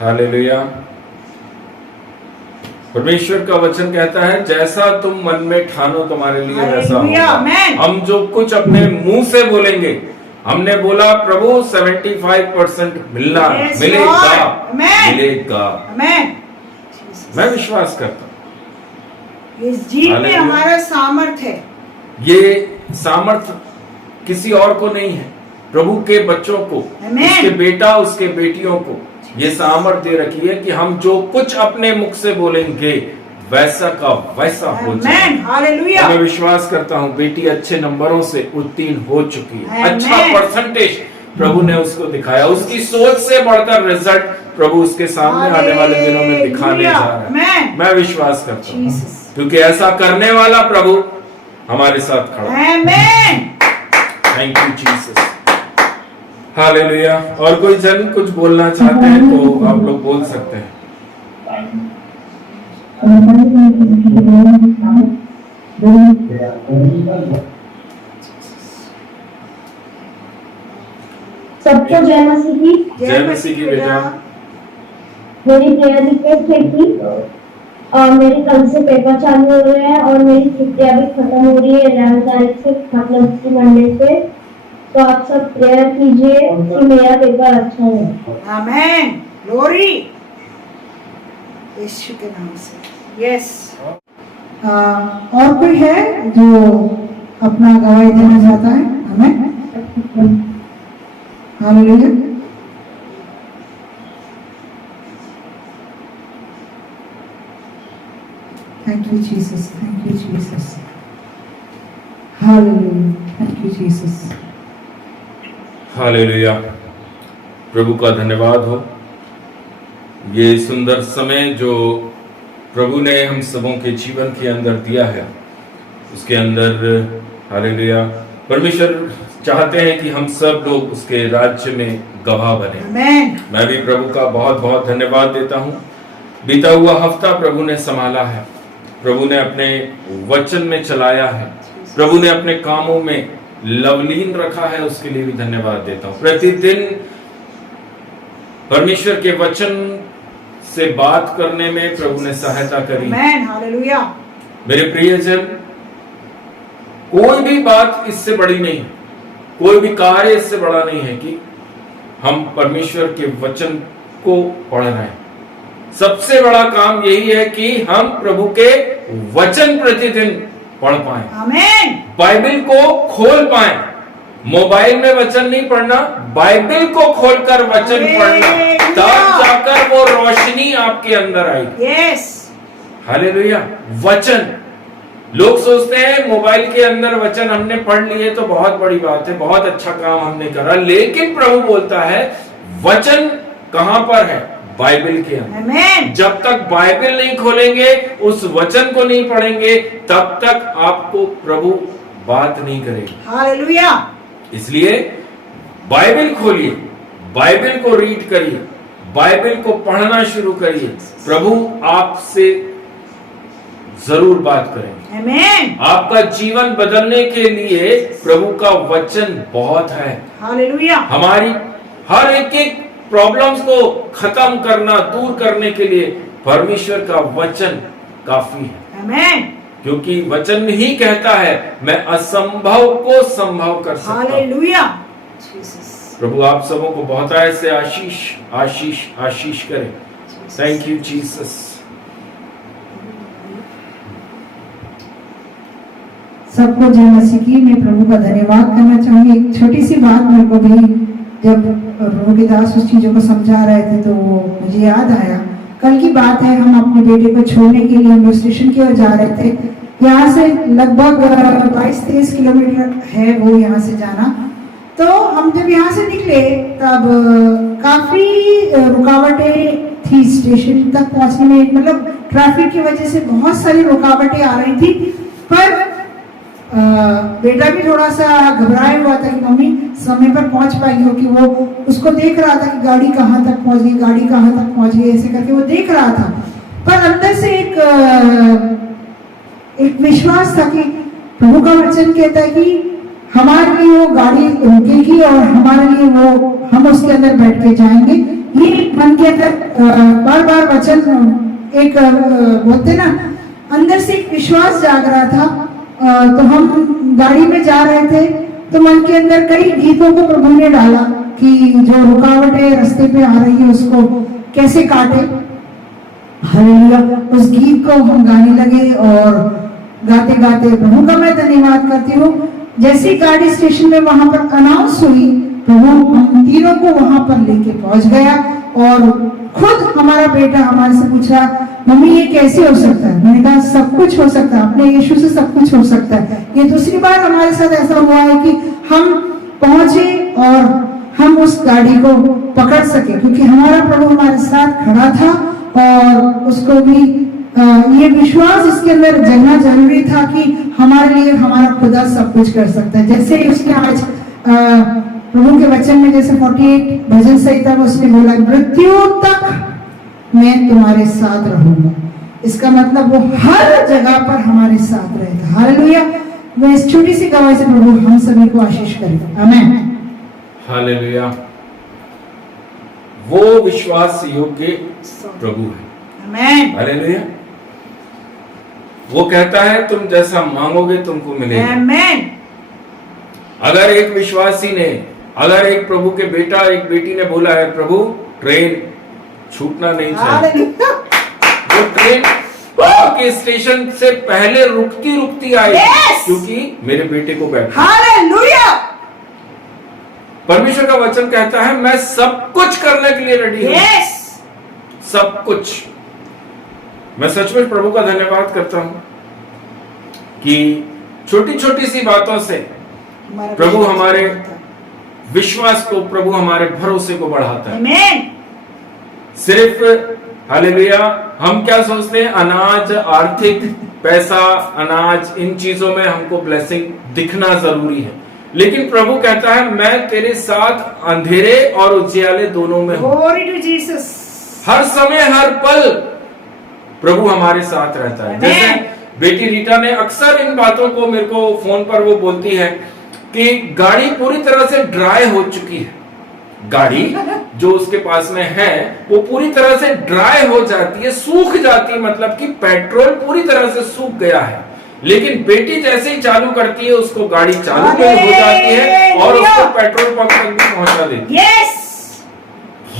हालेलुया। परमेश्वर का वचन कहता है जैसा तुम मन में ठानो तुम्हारे लिए वैसा हालेलुया, होगा। आमेन। हम जो कुछ अपने मुंह से बोलेंगे, हमने बोला प्रभु 75% मिलना Yes, मिलेगा Lord. Amen. मिलेगा। आमेन। मैं विश्वास करता हूँ इस जीव में हालेलुया। हमारा सामर्थ है। ये सामर्थ्य किसी और को नहीं है, प्रभु के बच्चों को, Amen. उसके बेटा उसके बेटियों को ये सामर्थ्य दे रखी है कि हम जो कुछ अपने मुख से बोलेंगे वैसा का वैसा हो जाए। आमेन। हालेलुया। और मैं विश्वास करता हूँ बेटी अच्छे नंबरों से उत्तीर्ण हो चुकी है। Amen. अच्छा परसेंटेज प्रभु ने उसको दिखाया, उसकी सोच से बढ़कर रिजल्ट प्रभु उसके सामने आने वाले दिनों में दिखाने जा रहा है। Amen. मैं विश्वास करता हूँ Jesus. क्योंकि ऐसा करने वाला प्रभु हमारे साथ खड़ा है। Amen. Thank you Jesus. Hallelujah. और कोई जन कुछ बोलना चाहते हैं तो आप लोग बोल सकते हैं। सबको जय मसीह की। जय मसीह की बेटा। मेरी प्रेयर रिक्वेस्ट है कि मेरे कल से पेपर चालू हो रहे हैं और मेरी छुट्टियां भी खत्म हो रही है 11 तारीख से, मतलब इसी मंडे से। तो आप सब प्रेयर कीजिए कि मेरा पेपर अच्छा हो। आमेन। ग्लोरी यीशु के नाम से। यस। और कोई है जो अपना गवाही देना चाहता है? हमें hallelujah. Thank you Jesus, thank you Jesus. Hallelujah, thank you Jesus. Hallelujah. प्रभु का धन्यवाद हो। ये सुंदर समय जो प्रभु ने हम सबों के जीवन के अंदर दिया है, उसके अंदर हालेलुया परमेश्वर चाहते हैं कि हम सब लोग उसके राज्य में गवाह बने। आमेन। मैं भी प्रभु का बहुत बहुत धन्यवाद देता हूँ। बीता हुआ हफ्ता प्रभु ने संभाला है, प्रभु ने अपने वचन में चलाया है, प्रभु ने अपने कामों में लवलीन रखा है, उसके लिए भी धन्यवाद देता हूँ। प्रतिदिन परमेश्वर के वचन से बात करने में प्रभु ने सहायता करी। आमेन। हालेलुया। मेरे प्रियजन, कोई भी बात इससे बड़ी नहीं, कोई भी कार्य इससे बड़ा नहीं है कि हम परमेश्वर के वचन को पढ़ रहे हैं। सबसे बड़ा काम यही है कि हम प्रभु के वचन प्रतिदिन पढ़ पाए, आमेन। बाइबल को खोल पाए। मोबाइल में वचन नहीं पढ़ना, बाइबल को खोलकर वचन पढ़ना, तब जाकर वो रोशनी आपके अंदर आएगी। यस। हालेलुया। वचन, लोग सोचते हैं मोबाइल के अंदर वचन हमने पढ़ लिए तो बहुत बड़ी बात है, बहुत अच्छा काम हमने करा, लेकिन प्रभु बोलता है वचन कहां पर है? बाइबल के अंदर। आमेन। जब तक बाइबल नहीं खोलेंगे, उस वचन को नहीं पढ़ेंगे, तब तक आपको प्रभु बात नहीं करेगा। हालेलुया। इसलिए बाइबल खोलिए, बाइबल को रीड करिए, बाइबल को पढ़ना शुरू करिए। प्रभु आपसे जरूर बात करेंगे। आमेन। आपका जीवन बदलने के लिए प्रभु का वचन बहुत है। हालेलुया। हमारी हर एक प्रॉब्लम्स को खत्म करना, दूर करने के लिए परमेश्वर का वचन काफी है। आमेन। क्योंकि वचन ही कहता है मैं असंभव को संभव कर सकता हूं। हालेलुया। जीसस। प्रभु आप सबों को बहुत ऐसे आशीष आशीष आशीष करे। Thank you Jesus. सबको जय मसीह की। मैं प्रभु का धन्यवाद करना चाहूंगी। एक छोटी सी बात मेरे को भी, जब प्रभु के दास उस चीजों को समझा रहे थे तो मुझे याद आया। कल की बात है, हम अपने बेटे को छोड़ने के लिए हिल स्टेशन की ओर जा रहे थे। यहाँ से लगभग 22-23 किलोमीटर है वो यहाँ से जाना। तो हम जब यहाँ से निकले तब काफी रुकावटें थी स्टेशन तक पहुंचने में, मतलब ट्रैफिक की वजह से बहुत सारी रुकावटें आ रही थी। पर बेटा भी थोड़ा सा घबराया हुआ था कि मम्मी समय पर पहुंच पाएगी हो, कि वो उसको देख रहा था कि गाड़ी कहाँ तक पहुंच गई, गाड़ी कहाँ तक पहुंच गई, ऐसे करके वो देख रहा था। पर अंदर से एक विश्वास था कि प्रभु का वचन कहता है कि हमारे लिए वो गाड़ी रुकेगी और हमारे लिए वो हम उसके अंदर बैठ के जाएंगे। ये मन के अंदर बार बार वचन एक बोलते ना, अंदर से एक विश्वास जाग रहा था। तो हम गाड़ी में जा रहे थे तो मन के अंदर कई गीतों को प्रभु ने डाला कि जो रुकावटें रास्ते पे आ रही है उसको कैसे काटे। हालेलुया। उस गीत को हम गाने लगे और गाते गाते प्रभु का मैं धन्यवाद करती हूँ। जैसे गाड़ी स्टेशन में वहां पर अनाउंस हुई, प्रभु हम तीनों को वहां पर लेके पहुंच गया और खुद हमारा बेटा हमारे से पूछा, मम्मी ये कैसे हो सकता है? मैंने कहा सब कुछ हो सकता है, अपने यीशु से सब कुछ हो सकता है। ये दूसरी बार हमारे साथ ऐसा हुआ है कि हम पहुंचे और हम उस गाड़ी को पकड़ सके, क्योंकि हमारा प्रभु हमारे साथ खड़ा था और उसको भी ये विश्वास इसके अंदर जगना जरूरी था कि हमारे लिए हमारा खुदा सब कुछ कर सकता है। जैसे उसने आज प्रभु के वचन में जैसे 48 भजन संहिता में उसने बोला, मृत्यु तक मैं तुम्हारे साथ रहूंगा। इसका मतलब वो हर जगह पर हमारे साथ रहेगा। हालेलुया। मैं इस छोटी सी गवाही से प्रभु हम सभी को आशीष करेगा। आमीन। हालेलुया। वो विश्वास योग्य प्रभु है। आमेन। हालेलुया। वो कहता है तुम जैसा मांगोगे तुमको मिलेगा। आमेन। अगर एक विश्वासी ने, अगर एक प्रभु के बेटा एक बेटी ने बोला है, प्रभु ट्रेन छूटना नहीं चाहिए, हालेलुया। वो ट्रेन आपके स्टेशन से पहले रुकती रुकती आई, Yes! क्योंकि मेरे बेटे को बैठा। हालेलुया। परमेश्वर का वचन कहता है मैं सब कुछ करने के लिए रेडी हूं। यस। सब कुछ। मैं सचमुच प्रभु का धन्यवाद करता हूं कि छोटी छोटी सी बातों से प्रभु हमारे विश्वास को, प्रभु हमारे भरोसे को बढ़ाता है। आमेन। सिर्फ हालेलुया हम क्या सोचते हैं, अनाज, आर्थिक, पैसा, अनाज, इन चीजों में हमको ब्लेसिंग दिखना जरूरी है, लेकिन प्रभु कहता है मैं तेरे साथ अंधेरे और उजियाले दोनों में हूं। Glory to Jesus. हर समय हर पल प्रभु हमारे साथ रहता है। जैसे बेटी रीटा ने अक्सर इन बातों को मेरे को फोन पर वो बोलती है कि गाड़ी पूरी तरह से ड्राई हो चुकी है। गाड़ी जो उसके पास में है वो पूरी तरह से ड्राई हो जाती है, सूख जाती है, मतलब कि पेट्रोल पूरी तरह से सूख गया है। लेकिन बेटी जैसे ही चालू करती है उसको गाड़ी चालू में हो जाती है और उसको पेट्रोल पंप तक भी पहुंचा देती है। यस।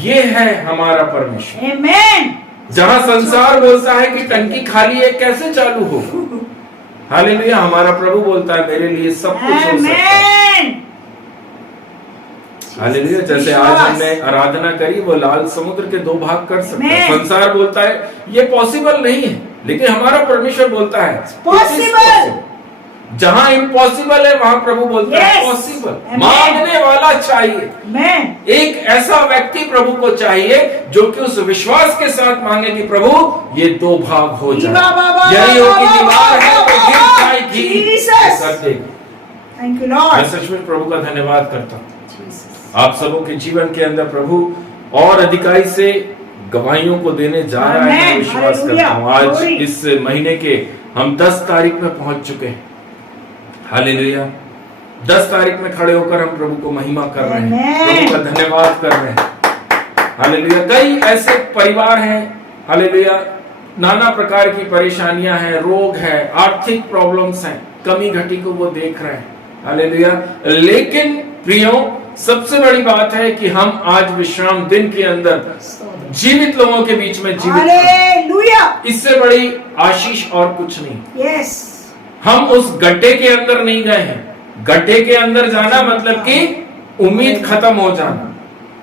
ये है हमारा परमेश्वर। आमेन। जहां संसार बोलता है कि टंकी खाली है, कैसे चालू हो? हालेलुया। हमारा प्रभु बोलता है मेरे लिए सब कुछ हो सकता है। आमेन। हालेलुया। जैसे आज हमने आराधना करी, वो लाल समुद्र के दो भाग कर सकता है। Amen. संसार बोलता है ये पॉसिबल नहीं है, लेकिन हमारा परमेश्वर बोलता है possible. जहां इम्पॉसिबल है वहां प्रभु बोलता है Yes. पॉसिबल। Amen. मांगने वाला चाहिए। आमेन। एक ऐसा व्यक्ति प्रभु को चाहिए जो कि उस विश्वास के साथ मांगे कि प्रभु ये दो भाग हो जाए। यही हो कि दीवार है तो गिर जाएगी, Jesus. कर देगी। थैंक यू मैं लॉर्ड। सचमुच प्रभु का धन्यवाद करता हूँ। आप सबों के जीवन के अंदर प्रभु और अधिकाई से गवाहियों को देने जा रहा है। मैं Amen. विश्वास करता हूँ आज Glory. इस महीने के हम 10 तारीख में पहुंच चुके हैं। हालेलुया। 10 तारीख में खड़े होकर हम प्रभु को महिमा कर रहे हैं, Amen. प्रभु का धन्यवाद कर रहे हैं। हालेलुया। कई ऐसे परिवार हैं, हालेलुया, नाना प्रकार की परेशानियां हैं, रोग है, आर्थिक प्रॉब्लम्स हैं, कमी घटी को वो देख रहे हैं। हालेलुया। लेकिन प्रियो, सबसे बड़ी बात है कि हम आज विश्राम दिन के अंदर जीवित लोगों के बीच में जीवित हैं। हालेलुया। इससे बड़ी आशीष और कुछ नहीं। यस। हम उस गड्ढे के अंदर नहीं गए हैं। गड्ढे के अंदर जाना मतलब कि उम्मीद खत्म हो जाना,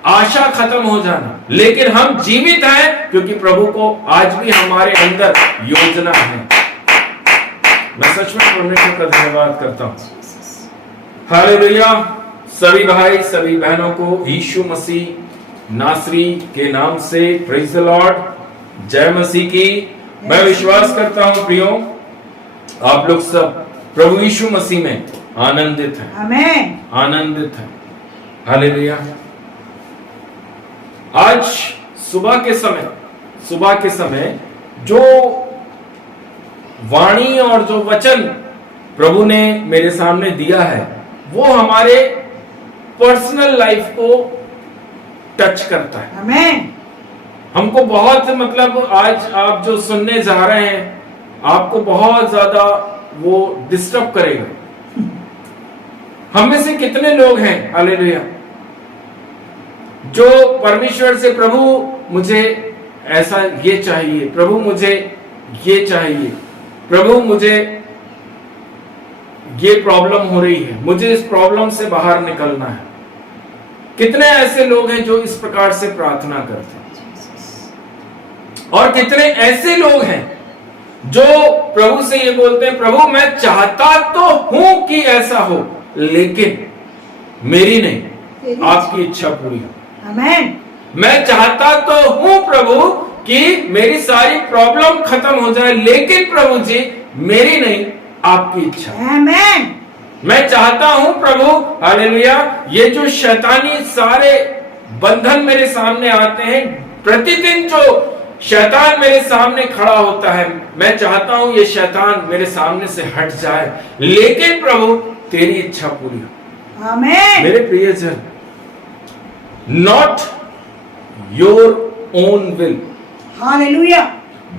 आशा खत्म हो जाना, लेकिन हम जीवित हैं क्योंकि प्रभु को आज भी हमारे अंदर योजना है। मैं सच में परमेश्वर का धन्यवाद करता हूं। हालेलुया। सभी भाई सभी बहनों को यीशु मसीह नासरी के नाम से प्रेज द लॉर्ड, जय मसीह की। मैं विश्वास करता हूं प्रियो, आप लोग सब प्रभु यीशु मसीह में आनंदित हैं। आमेन। आनंदित हैं। हालेलुया। आज सुबह के समय जो वाणी और जो वचन प्रभु ने मेरे सामने दिया है वो हमारे पर्सनल लाइफ को टच करता है। आमेन। हमको बहुत मतलब आज आप जो सुनने जा रहे हैं आपको बहुत ज्यादा वो डिस्टर्ब करेगा। हम में से कितने लोग हैं हालेलुया जो परमेश्वर से प्रभु मुझे ऐसा ये चाहिए, प्रभु मुझे ये चाहिए, प्रभु मुझे ये प्रॉब्लम हो रही है, मुझे इस प्रॉब्लम से बाहर निकलना है। कितने ऐसे लोग हैं जो इस प्रकार से प्रार्थना करते हैं और कितने ऐसे लोग हैं जो प्रभु से ये बोलते हैं प्रभु मैं चाहता तो हूं कि ऐसा हो लेकिन मेरी नहीं आपकी इच्छा पूरी हो। आमेन। मैं चाहता तो हूं प्रभु कि मेरी सारी प्रॉब्लम खत्म हो जाए लेकिन प्रभु जी मेरी नहीं आपकी इच्छा। आमेन। मैं चाहता हूं प्रभु हालेलुया ये जो शैतानी सारे बंधन मेरे सामने आते हैं, प्रतिदिन जो शैतान मेरे सामने खड़ा होता है, मैं चाहता हूं ये शैतान मेरे सामने से हट जाए लेकिन प्रभु तेरी इच्छा पूरी हो। आमेन। मेरे प्रियजन, not your own will hallelujah.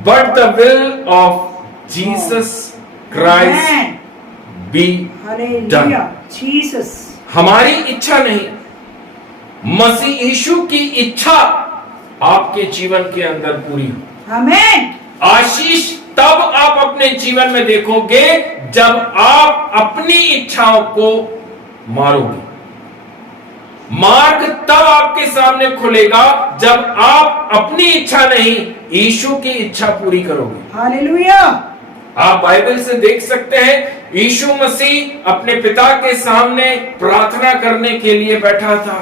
But the will of Jesus Christ be hallelujah. Jesus. हमारी इच्छा नहीं, मसीह यीशु की इच्छा आपके जीवन के अंदर पूरी हो। आमेन। आशीष तब आप अपने जीवन में देखोगे जब आप अपनी इच्छाओं को मारोगे। मार्ग तब आपके सामने खुलेगा जब आप अपनी इच्छा नहीं यीशु की इच्छा पूरी करोगे। हालेलुया। आप बाइबल से देख सकते हैं यीशु मसीह अपने पिता के सामने प्रार्थना करने के लिए बैठा था।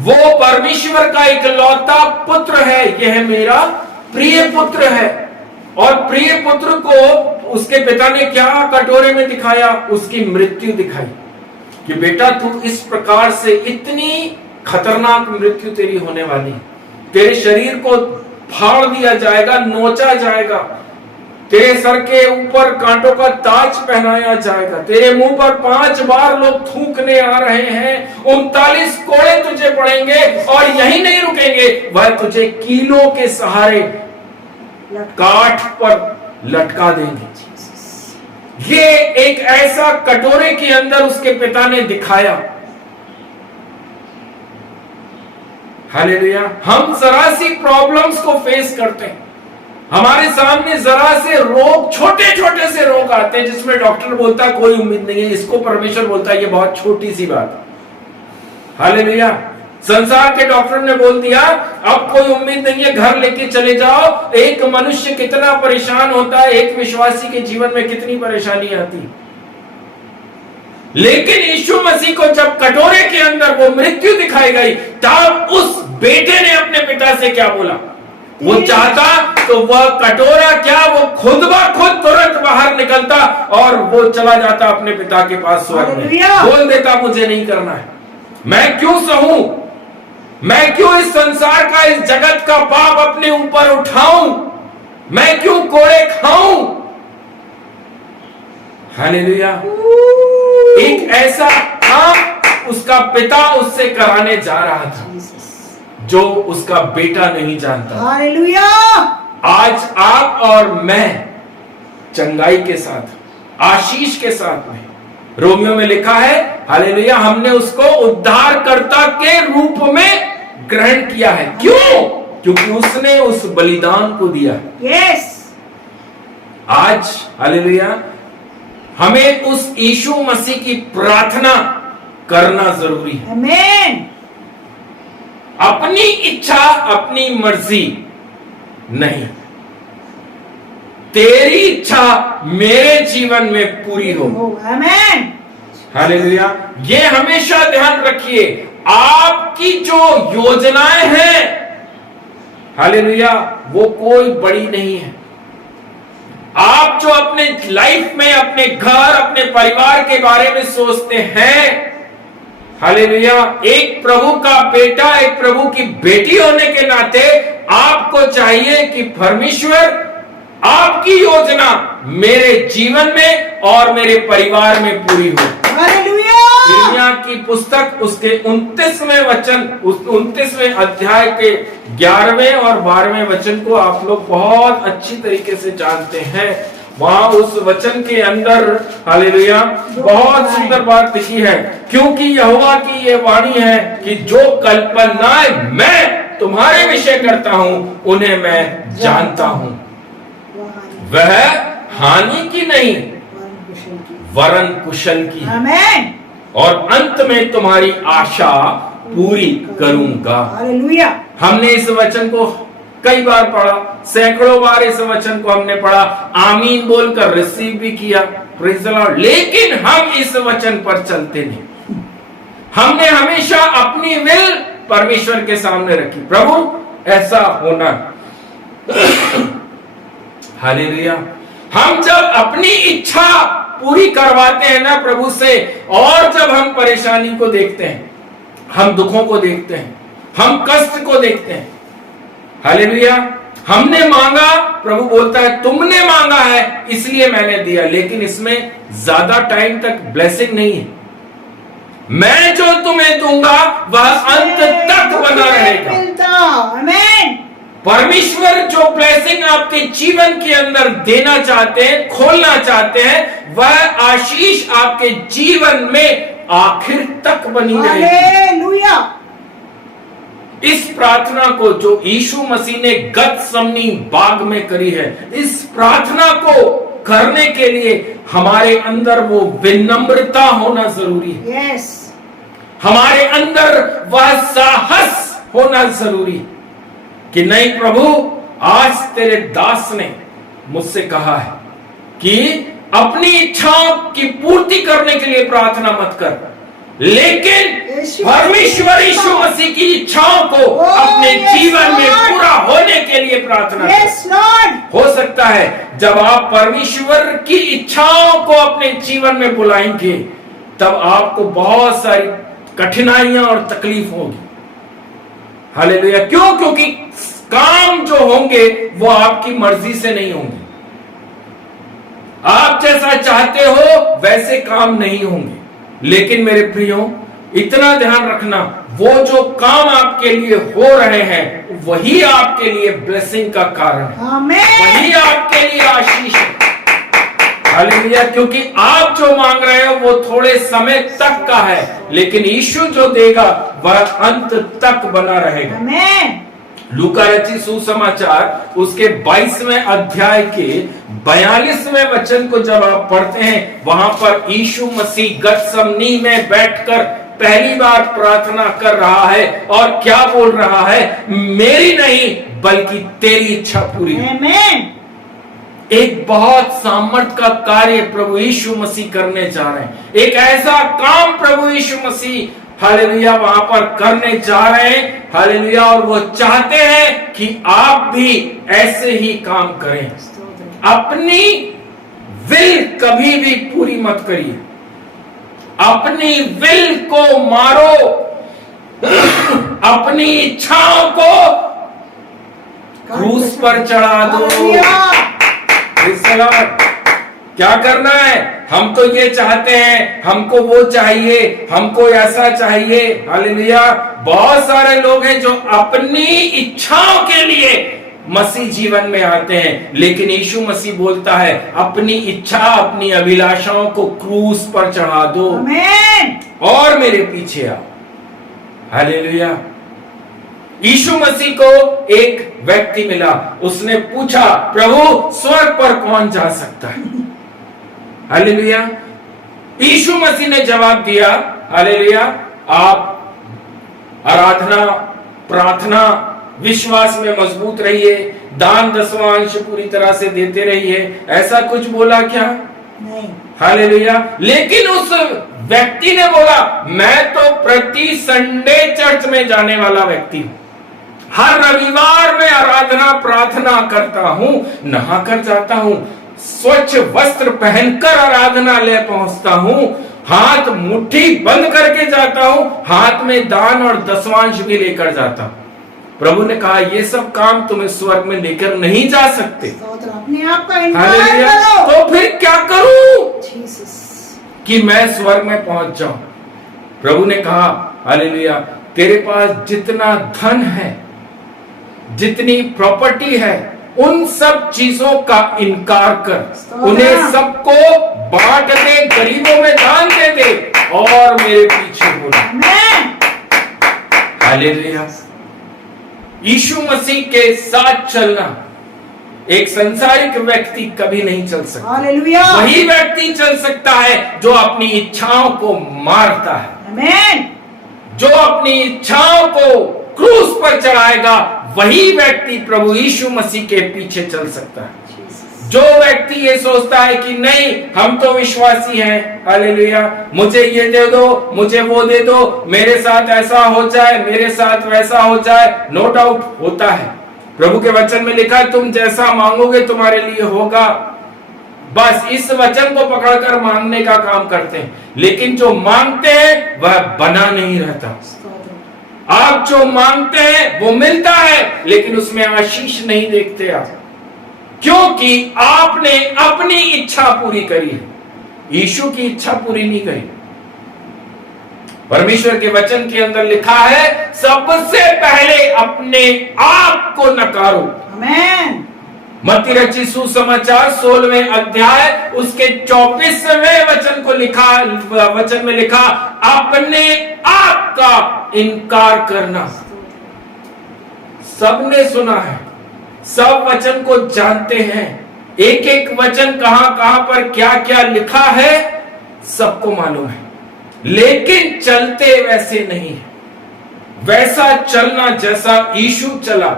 वो परमेश्वर का इकलौता पुत्र है, यह मेरा प्रिय पुत्र है। और प्रिय पुत्र को उसके पिता ने क्या कटोरे में दिखाया? उसकी मृत्यु दिखाई कि बेटा तू इस प्रकार से इतनी खतरनाक मृत्यु तेरी होने वाली, तेरे शरीर को फाड़ दिया जाएगा, नोचा जाएगा, तेरे सर के ऊपर कांटों का ताज पहनाया जाएगा, तेरे मुंह पर 5 बार लोग थूकने आ रहे हैं, 39 कोड़े तुझे पड़ेंगे और यही नहीं रुकेंगे, वह तुझे कीलों के सहारे काठ पर लटका देंगे। ये एक ऐसा कटोरे के अंदर उसके पिता ने दिखाया। हालेलुया। हम जरा सी प्रॉब्लम्स को फेस करते हैं, हमारे सामने जरा से रोग, छोटे छोटे से रोग आते हैं जिसमें डॉक्टर बोलता है कोई उम्मीद नहीं है, इसको परमेश्वर बोलता है ये बहुत छोटी सी बात। हालेलुया। संसार के डॉक्टर ने बोल दिया अब कोई उम्मीद नहीं है, घर लेके चले जाओ। एक मनुष्य कितना परेशान होता है, एक विश्वासी के जीवन में कितनी परेशानी आती। लेकिन यीशु मसीह को जब कटोरे के अंदर वो मृत्यु दिखाई गई तब उस बेटे ने अपने पिता से क्या बोला? वो चाहता तो वह कटोरा क्या, वो खुद ब खुद तुरंत बाहर निकलता और वो चला जाता अपने पिता के पास स्वर्ग में, बोल देता मुझे नहीं करना है, मैं क्यों सहूं, मैं क्यों इस संसार का, इस जगत का पाप अपने ऊपर उठाऊं, मैं क्यों कोड़े खाऊं। हालेलुया। एक ऐसा काम उसका पिता उससे कराने जा रहा था जो उसका बेटा नहीं जानता। हालेलुया। आज आप और मैं चंगाई के साथ, आशीष के साथ में, रोमियो में लिखा है हालेलुया, हमने उसको उद्धारकर्ता के रूप में ग्रहण किया है। क्यों? क्योंकि उसने उस बलिदान को दिया। यस। आज हालेलुया हमें उस यीशु मसीह की प्रार्थना करना जरूरी है। आमेन। अपनी इच्छा, अपनी मर्जी नहीं, तेरी इच्छा मेरे जीवन में पूरी हो। आमेन। हालेलुया। ये हमेशा ध्यान रखिए, आपकी जो योजनाएं हैं हालेलुया वो कोई बड़ी नहीं है। आप जो अपने लाइफ में, अपने घर, अपने परिवार के बारे में सोचते हैं हालेलुया, एक प्रभु का बेटा, एक प्रभु की बेटी होने के नाते आपको चाहिए कि परमेश्वर आपकी योजना मेरे जीवन में और मेरे परिवार में पूरी हो। हालेलुया। यशायाह की पुस्तक उसके 29वें वचन, उस 29वें अध्याय के 11वें और 12वें वचन को आप लोग बहुत अच्छी तरीके से जानते हैं। वहां उस वचन के अंदर हालेलुया बहुत सुंदर बात लिखी है, क्योंकि यहोवा की ये वाणी है कि जो कल्पनाएं मैं तुम्हारे विषय करता हूं उन्हें मैं जानता हूं, वह हानि की नहीं वरन कुशल की है, आमेन। और अंत में तुम्हारी आशा पूरी करूंगा। हालेलुया। हमने इस वचन को कई बार पढ़ा, सैकड़ों बार इस वचन को हमने पढ़ा, आमीन बोलकर रिसीव भी किया, प्रेज द लॉर्ड, लेकिन हम इस वचन पर चलते नहीं। हमने हमेशा अपनी विल परमेश्वर के सामने रखी, प्रभु ऐसा होना। हालेलुया। हम जब अपनी इच्छा पूरी करवाते हैं ना प्रभु से, और जब हम परेशानी को देखते हैं, हम दुखों को देखते हैं, हम कष्ट को देखते हैं, हालेलुया, हमने मांगा, प्रभु बोलता है तुमने मांगा है इसलिए मैंने दिया, लेकिन इसमें ज्यादा टाइम तक ब्लेसिंग नहीं है। मैं जो तुम्हें दूंगा वह अंत तक बना रहेगा। आमेन। परमेश्वर जो ब्लेसिंग आपके जीवन के अंदर देना चाहते हैं, खोलना चाहते हैं, वह आशीष आपके जीवन में आखिर तक बनी रहेगी। हालेलुया। इस प्रार्थना को जो यीशु मसीह ने गतसमनी बाग में करी है, इस प्रार्थना को करने के लिए हमारे अंदर वो विनम्रता होना जरूरी है। यस। हमारे अंदर वह साहस होना जरूरी है कि नहीं प्रभु, आज तेरे दास ने मुझसे कहा है कि अपनी इच्छाओं की पूर्ति करने के लिए प्रार्थना मत कर, लेकिन परमेश्वर यीशु मसीह की इच्छाओं को अपने जीवन में पूरा होने के लिए प्रार्थना कर। Yes Lord. हो सकता है जब आप परमेश्वर की इच्छाओं को अपने जीवन में बुलाएंगे, तब आपको बहुत सारी कठिनाइयां और तकलीफ होगी। हालेलुया। क्यों? क्योंकि काम जो होंगे वो आपकी मर्जी से नहीं होंगे, आप जैसा चाहते हो वैसे काम नहीं होंगे। लेकिन मेरे प्रियो, इतना ध्यान रखना, वो जो काम आपके लिए हो रहे हैं वही आपके लिए ब्लेसिंग का कारण है, आमेन। वही आपके लिए आशीष है। हालेलुया। क्योंकि आप जो मांग रहे हो वो थोड़े समय तक का है, लेकिन यीशु जो देगा वह अंत तक बना रहेगा। आमेन। लूका रचित सुसमाचार उसके 22वें अध्याय के 42वें वचन को जब आप पढ़ते हैं, वहां पर यीशु मसीह गतसमनी में बैठकर पहली बार प्रार्थना कर रहा है, और क्या बोल रहा है? मेरी नहीं बल्कि तेरी इच्छा पूरी हो। आमेन। एक बहुत सामर्थ का कार्य प्रभु यीशु मसीह करने जा रहे हैं। एक ऐसा काम प्रभु यीशु मसीह हालेलुया वहां पर करने जा रहे हैं। हालेलुया। और वो चाहते हैं कि आप भी ऐसे ही काम करें। अपनी विल कभी भी पूरी मत करिए, अपनी विल को मारो, अपनी इच्छाओं को क्रूस पर चढ़ा दो। क्या करना है? हम तो ये चाहते हैं, हमको वो चाहिए, हमको ऐसा चाहिए। हालेलुया। बहुत सारे लोग हैं जो अपनी इच्छाओं के लिए मसीह जीवन में आते हैं, लेकिन यीशु मसीह बोलता है अपनी इच्छा, अपनी अभिलाषाओं को क्रूस पर चढ़ा दो आमेन। और मेरे पीछे आओ। हालेलुया। यीशु मसीह को एक व्यक्ति मिला, उसने पूछा प्रभु स्वर्ग पर कौन जा सकता है? हालेलुया। यीशु मसीह ने जवाब दिया, हालेलुया, आप आराधना, प्रार्थना, विश्वास में मजबूत रहिए, दान दसवां पूरी तरह से देते रहिए। ऐसा कुछ बोला क्या? नहीं। हालेलुया। लेकिन उस व्यक्ति ने बोला मैं तो प्रति संडे चर्च में जाने वाला व्यक्ति हूं, हर रविवार में आराधना प्रार्थना करता हूं, नहा कर जाता हूं, स्वच्छ वस्त्र पहनकर आराधनालय पहुंचता हूं, हाथ मुट्ठी बंद करके जाता हूं, हाथ में दान और दसवांश भी लेकर जाता हूं। प्रभु ने कहा ये सब काम तुम्हें स्वर्ग में लेकर नहीं जा सकते। अपने आप का इनकार हालेलुया। करो। तो फिर क्या करूं जीसस। कि मैं स्वर्ग में पहुंच जाऊं? प्रभु ने कहा हालेलुया, तेरे पास जितना धन है, जितनी प्रॉपर्टी है, उन सब चीजों का इनकार कर, उन्हें सबको बांट दे, गरीबों में दान दे दे और मेरे पीछे बोला। हालेलुया। यीशु मसीह के साथ चलना एक संसारिक व्यक्ति कभी नहीं चल सकता। हालेलुया। वही व्यक्ति चल सकता है जो अपनी इच्छाओं को मारता है, आमेन। जो अपनी इच्छाओं को क्रूस पर चढ़ाएगा, वही व्यक्ति प्रभु यीशु मसीह के पीछे चल सकता है। जो व्यक्ति ये सोचता है कि नहीं हम तो विश्वासी हैं, हालेलुया, मुझे ये दे दो, मुझे वो दे दो, मेरे साथ ऐसा हो जाए, मेरे साथ वैसा हो जाए, नो डाउट होता है। प्रभु के वचन में लिखा है तुम जैसा मांगोगे तुम्हारे लिए होगा। बस इस वचन को पकड़कर मांगने का काम करते हैं, लेकिन जो मांगते हैं वह बना नहीं रहता। आप जो मांगते हैं वो मिलता है, लेकिन उसमें आशीष नहीं देखते आप, क्योंकि आपने अपनी इच्छा पूरी करी है, यीशु की इच्छा पूरी नहीं करी। परमेश्वर के वचन के अंदर लिखा है सबसे पहले अपने आप को नकारो। आमेन। मत्ती रचित सुसमाचार 16वें अध्याय उसके 24वें वचन को लिखा, वचन में लिखा अपने आप का इनकार करना। सबने सुना है, सब वचन को जानते हैं, एक एक वचन कहां कहां पर क्या क्या लिखा है सबको मालूम है, लेकिन चलते वैसे नहीं है। वैसा चलना जैसा यीशु चला,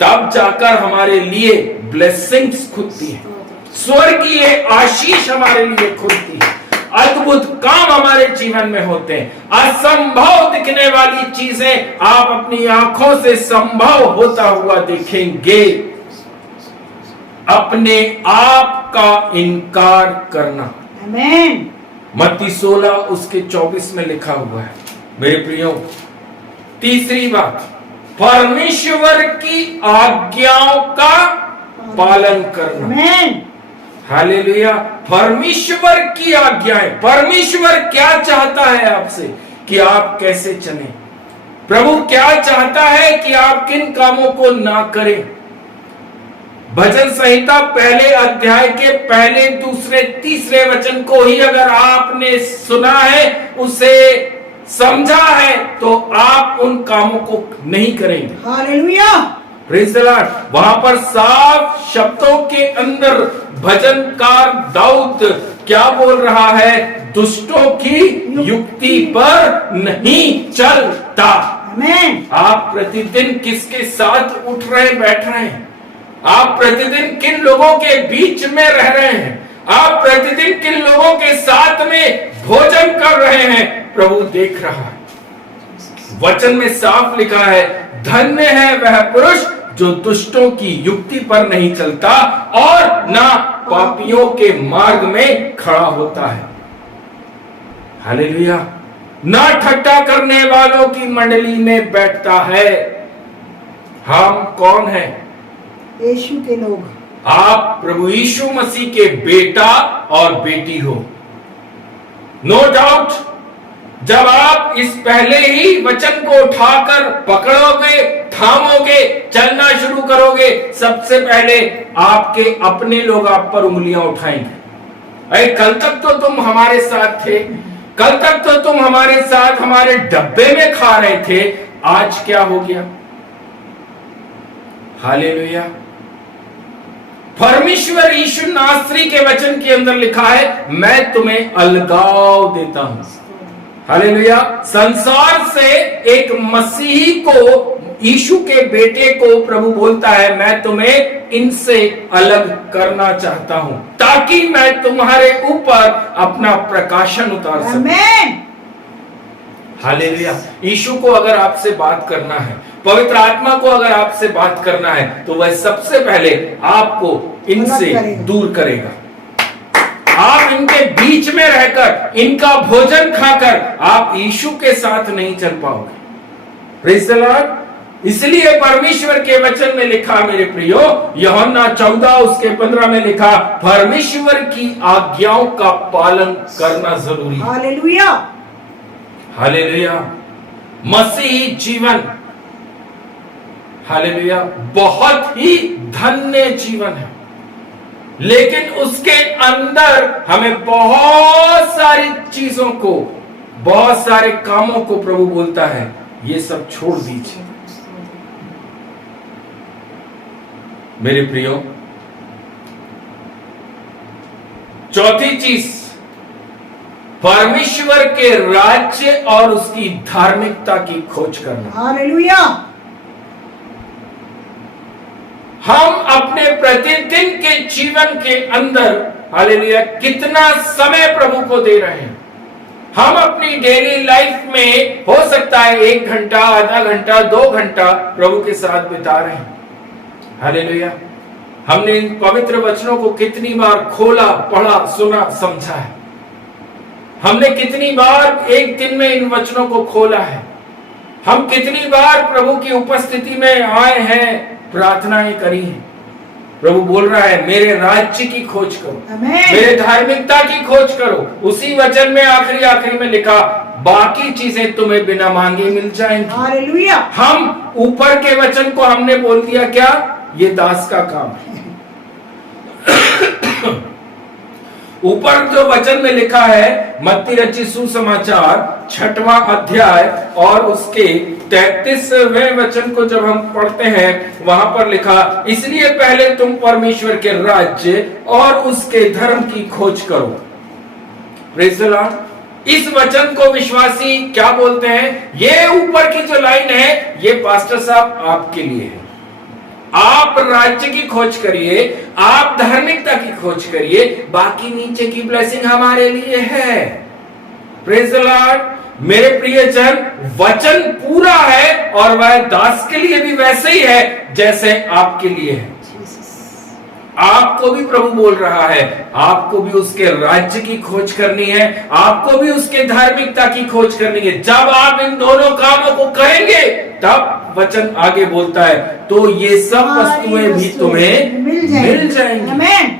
तब जाकर हमारे लिए ब्लेसिंग्स खुलती है, स्वर्गीय आशीष हमारे लिए खुलती है, अद्भुत काम हमारे जीवन में होते हैं, असंभव दिखने वाली चीजें आप अपनी आंखों से संभव होता हुआ देखेंगे। अपने आप का इनकार करना। आमेन। मत्ती 16 उसके 24 में लिखा हुआ है। मेरे प्रियो, तीसरी बात, परमेश्वर की आज्ञाओं का पालन करना। आमेन। हालेलुया। परमेश्वर की आज्ञाएं, परमेश्वर क्या चाहता है आपसे कि आप कैसे चलें, प्रभु क्या चाहता है कि आप किन कामों को ना करें। भजन संहिता पहले अध्याय के पहले, दूसरे, तीसरे वचन को ही अगर आपने सुना है, उसे समझा है, तो आप उन कामों को नहीं करेंगे। हालेलुया। Praise the Lord. वहां पर साफ शब्दों के अंदर भजनकार दाऊद क्या बोल रहा है? दुष्टों की युक्ति पर नहीं चलता। आमेन। आप प्रतिदिन किसके साथ उठ रहे बैठ रहे हैं? आप प्रतिदिन किन लोगों के बीच में रह रहे हैं? आप प्रतिदिन किन लोगों के साथ में भोजन कर रहे हैं? प्रभु देख रहा है। वचन में साफ लिखा है, धन्य है वह पुरुष जो दुष्टों की युक्ति पर नहीं चलता और ना पापियों के मार्ग में खड़ा होता है। हालेलुया। ना ठट्टा करने वालों की मंडली में बैठता है। हम कौन हैं? यीशु के लोग। आप प्रभु यीशु मसीह के बेटा और बेटी हो। नो डाउट, जब आप इस पहले ही वचन को उठाकर पकड़ोगे, थामोगे, चलना शुरू करोगे, सबसे पहले आपके अपने लोग आप पर उंगलियां उठाएंगे। अरे कल तक तो तुम हमारे साथ थे, कल तक तो तुम हमारे साथ हमारे डब्बे में खा रहे थे, आज क्या हो गया? हालेलुया। परमेश्वर यीशु नासरी के वचन के अंदर लिखा है, मैं तुम्हें अलगाव देता हूं। हालेलुया। संसार से एक मसीही को, यीशु के बेटे को प्रभु बोलता है, मैं तुम्हें इनसे अलग करना चाहता हूं ताकि मैं तुम्हारे ऊपर अपना प्रकाशन उतार सकूं। आमेन। हालेलुया। यीशु को अगर आपसे बात करना है, पवित्र आत्मा को अगर आपसे बात करना है, तो वह सबसे पहले आपको इनसे दूर करेगा। आप इनके बीच में रहकर, इनका भोजन खाकर आप यीशु के साथ नहीं चल पाओगे। Praise the Lord. इसलिए परमेश्वर के वचन में लिखा, मेरे प्रियो, यूहन्ना 14 उसके 15 में लिखा, परमेश्वर की आज्ञाओं का पालन करना जरूरी है। हालेलुया। हालेलुया। मसीही जीवन, हालेलुया, बहुत ही धन्य जीवन है, लेकिन उसके अंदर हमें बहुत सारी चीजों को, बहुत सारे कामों को प्रभु बोलता है ये सब छोड़ दीजिए। मेरे प्रियो, चौथी चीज, परमेश्वर के राज्य और उसकी धार्मिकता की खोज करना। हालेलुया। हम अपने प्रतिदिन के जीवन के अंदर, हालेलुया, कितना समय प्रभु को दे रहे हैं। हम अपनी डेली लाइफ में हो सकता है 1 घंटा, आधा घंटा, 2 घंटा प्रभु के साथ बिता रहे हैं। हालेलुया। हमने इन पवित्र वचनों को कितनी बार खोला, पढ़ा, सुना, समझा है। हमने कितनी बार एक दिन में इन वचनों को खोला है। हम कितनी बार प्रभु की उपस्थिति में आए हैं, प्रार्थनाएं करी हैं। प्रभु बोल रहा है मेरे राज्य की खोज करो, मेरे धार्मिकता की खोज करो। उसी वचन में आखिरी में लिखा, बाकी चीजें तुम्हें बिना मांगे मिल जाएंगी। हालेलुया। हम ऊपर के वचन को हमने बोल दिया क्या, ये दास का काम है। ऊपर जो वचन में लिखा है, मत्ती रचित सुसमाचार 6वां अध्याय और उसके 33वें वचन को जब हम पढ़ते हैं, वहां पर लिखा, इसलिए पहले तुम परमेश्वर के राज्य और उसके धर्म की खोज करो। Praise the Lord. इस वचन को विश्वासी क्या बोलते हैं, ये ऊपर की जो लाइन है, ये पास्टर साहब आपके लिए है। आप राज्य की खोज करिए, आप धार्मिकता की खोज करिए, बाकी नीचे की ब्लेसिंग हमारे लिए है। Praise the Lord. मेरे प्रियजन, वचन पूरा है और वह दास के लिए भी वैसे ही है जैसे आपके लिए है। आपको भी प्रभु बोल रहा है, आपको भी उसके राज्य की खोज करनी है, आपको भी उसके धार्मिकता की खोज करनी है। जब आप इन दोनों कामों को करेंगे, तब वचन आगे बोलता है, तो ये सब वस्तुएं भी तुम्हें मिल जाएंगी। आमीन।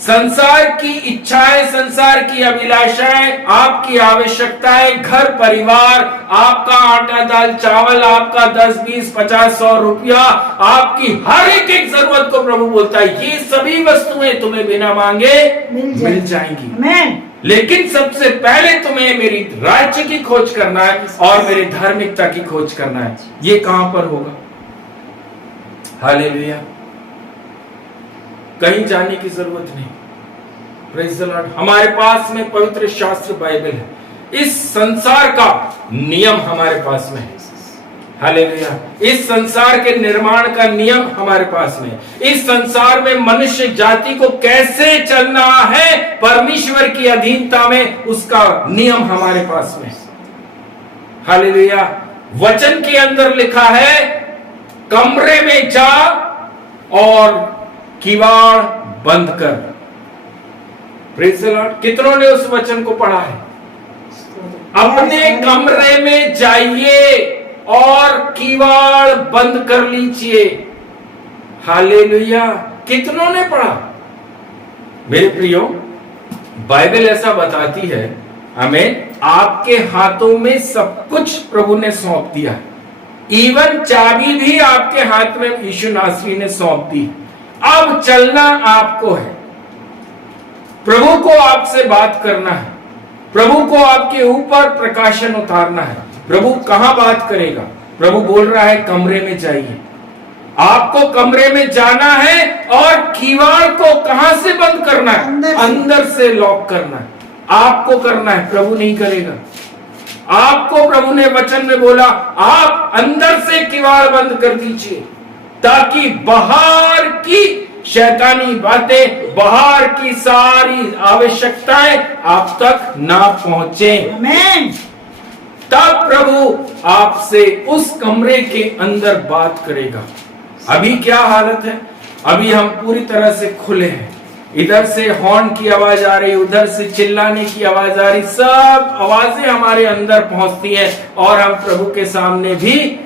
संसार की इच्छाएं, संसार की अभिलाषाएं, आपकी आवश्यकताएं, घर परिवार, आपका आटा दाल चावल, आपका 10, 20, 50, 100 रुपया, आपकी हर एक जरूरत को प्रभु बोलता है ये सभी वस्तुएं तुम्हें बिना मांगे मिल जाएंगी। आमीन। लेकिन सबसे पहले तुम्हें मेरी राज्य की खोज करना है और मेरी धार्मिकता की खोज करना है। ये कहां पर होगा? हालेलुया। कहीं जाने की जरूरत नहीं। Praise the Lord. हमारे पास में पवित्र शास्त्र बाइबल है। इस संसार का नियम हमारे पास में है। हालेलुया। इस संसार के निर्माण का नियम हमारे पास में, इस संसार में मनुष्य जाति को कैसे चलना है परमेश्वर की अधीनता में, उसका नियम हमारे पास में। हालेलुया। वचन के अंदर लिखा है, कमरे में जा और किवाड़ बंद कर। Praise the Lord. कितनों ने उस वचन को पढ़ा है? अपने कमरे में जाइए और किवाड़ बंद कर लीजिए। हालेलुया। कितनों ने पढ़ा? मेरे प्रियो, बाइबल ऐसा बताती है हमें, आपके हाथों में सब कुछ प्रभु ने सौंप दिया। इवन चाबी भी आपके हाथ में यीशु नासरी ने सौंप दी। अब चलना आपको है। प्रभु को आपसे बात करना है, प्रभु को आपके ऊपर प्रकाशन उतारना है। प्रभु कहां बात करेगा? प्रभु बोल रहा है कमरे में जाइए। आपको कमरे में जाना है और किवाड़ को कहां से बंद करना है? अंदर से लॉक करना है। आपको करना है, प्रभु नहीं करेगा। आपको प्रभु ने वचन में बोला, आप अंदर से किवाड़ बंद कर दीजिए, ताकि बाहर की शैतानी बातें, बाहर की सारी आवश्यकताएं आप तक ना पहुंचे। आमीन। तब प्रभु आपसे उस कमरे के अंदर बात करेगा। अभी क्या हालत है? अभी हम पूरी तरह से खुले हैं। इधर से हॉर्न की आवाज आ रही, उधर से चिल्लाने की आवाज आ रही, सब आवाजें हमारे अंदर पहुंचती हैं और हम प्रभु के सामने भी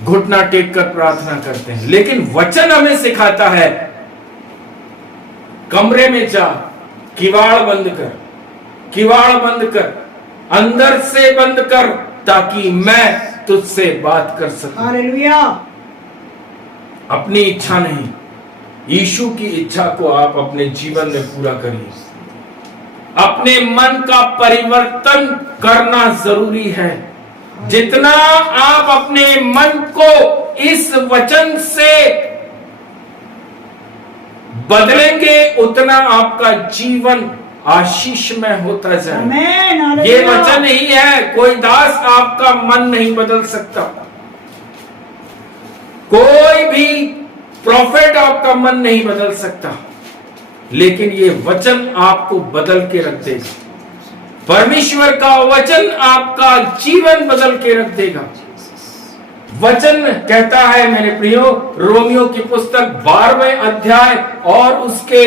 घुटना टेक कर प्रार्थना करते हैं। लेकिन वचन हमें सिखाता है, कमरे में जा, किवाड़ बंद कर, किवाड़ बंद कर। अंदर से बंद कर, ताकि मैं तुझसे बात कर सकूं। हालेलुया। अपनी इच्छा नहीं, यीशु की इच्छा को आप अपने जीवन में पूरा करिए। अपने मन का परिवर्तन करना जरूरी है। जितना आप अपने मन को इस वचन से बदलेंगे, उतना आपका जीवन आशीषमय होता जाए। आमेन। ये हालेलुया। वचन ही है, कोई दास आपका मन नहीं बदल सकता, कोई भी प्रॉफिट आपका मन नहीं बदल सकता, लेकिन ये वचन आपको बदल के रख देगा। परमेश्वर का वचन आपका जीवन बदल के रख देगा। वचन कहता है मेरे प्रियो, रोमियो की पुस्तक 12वें अध्याय और उसके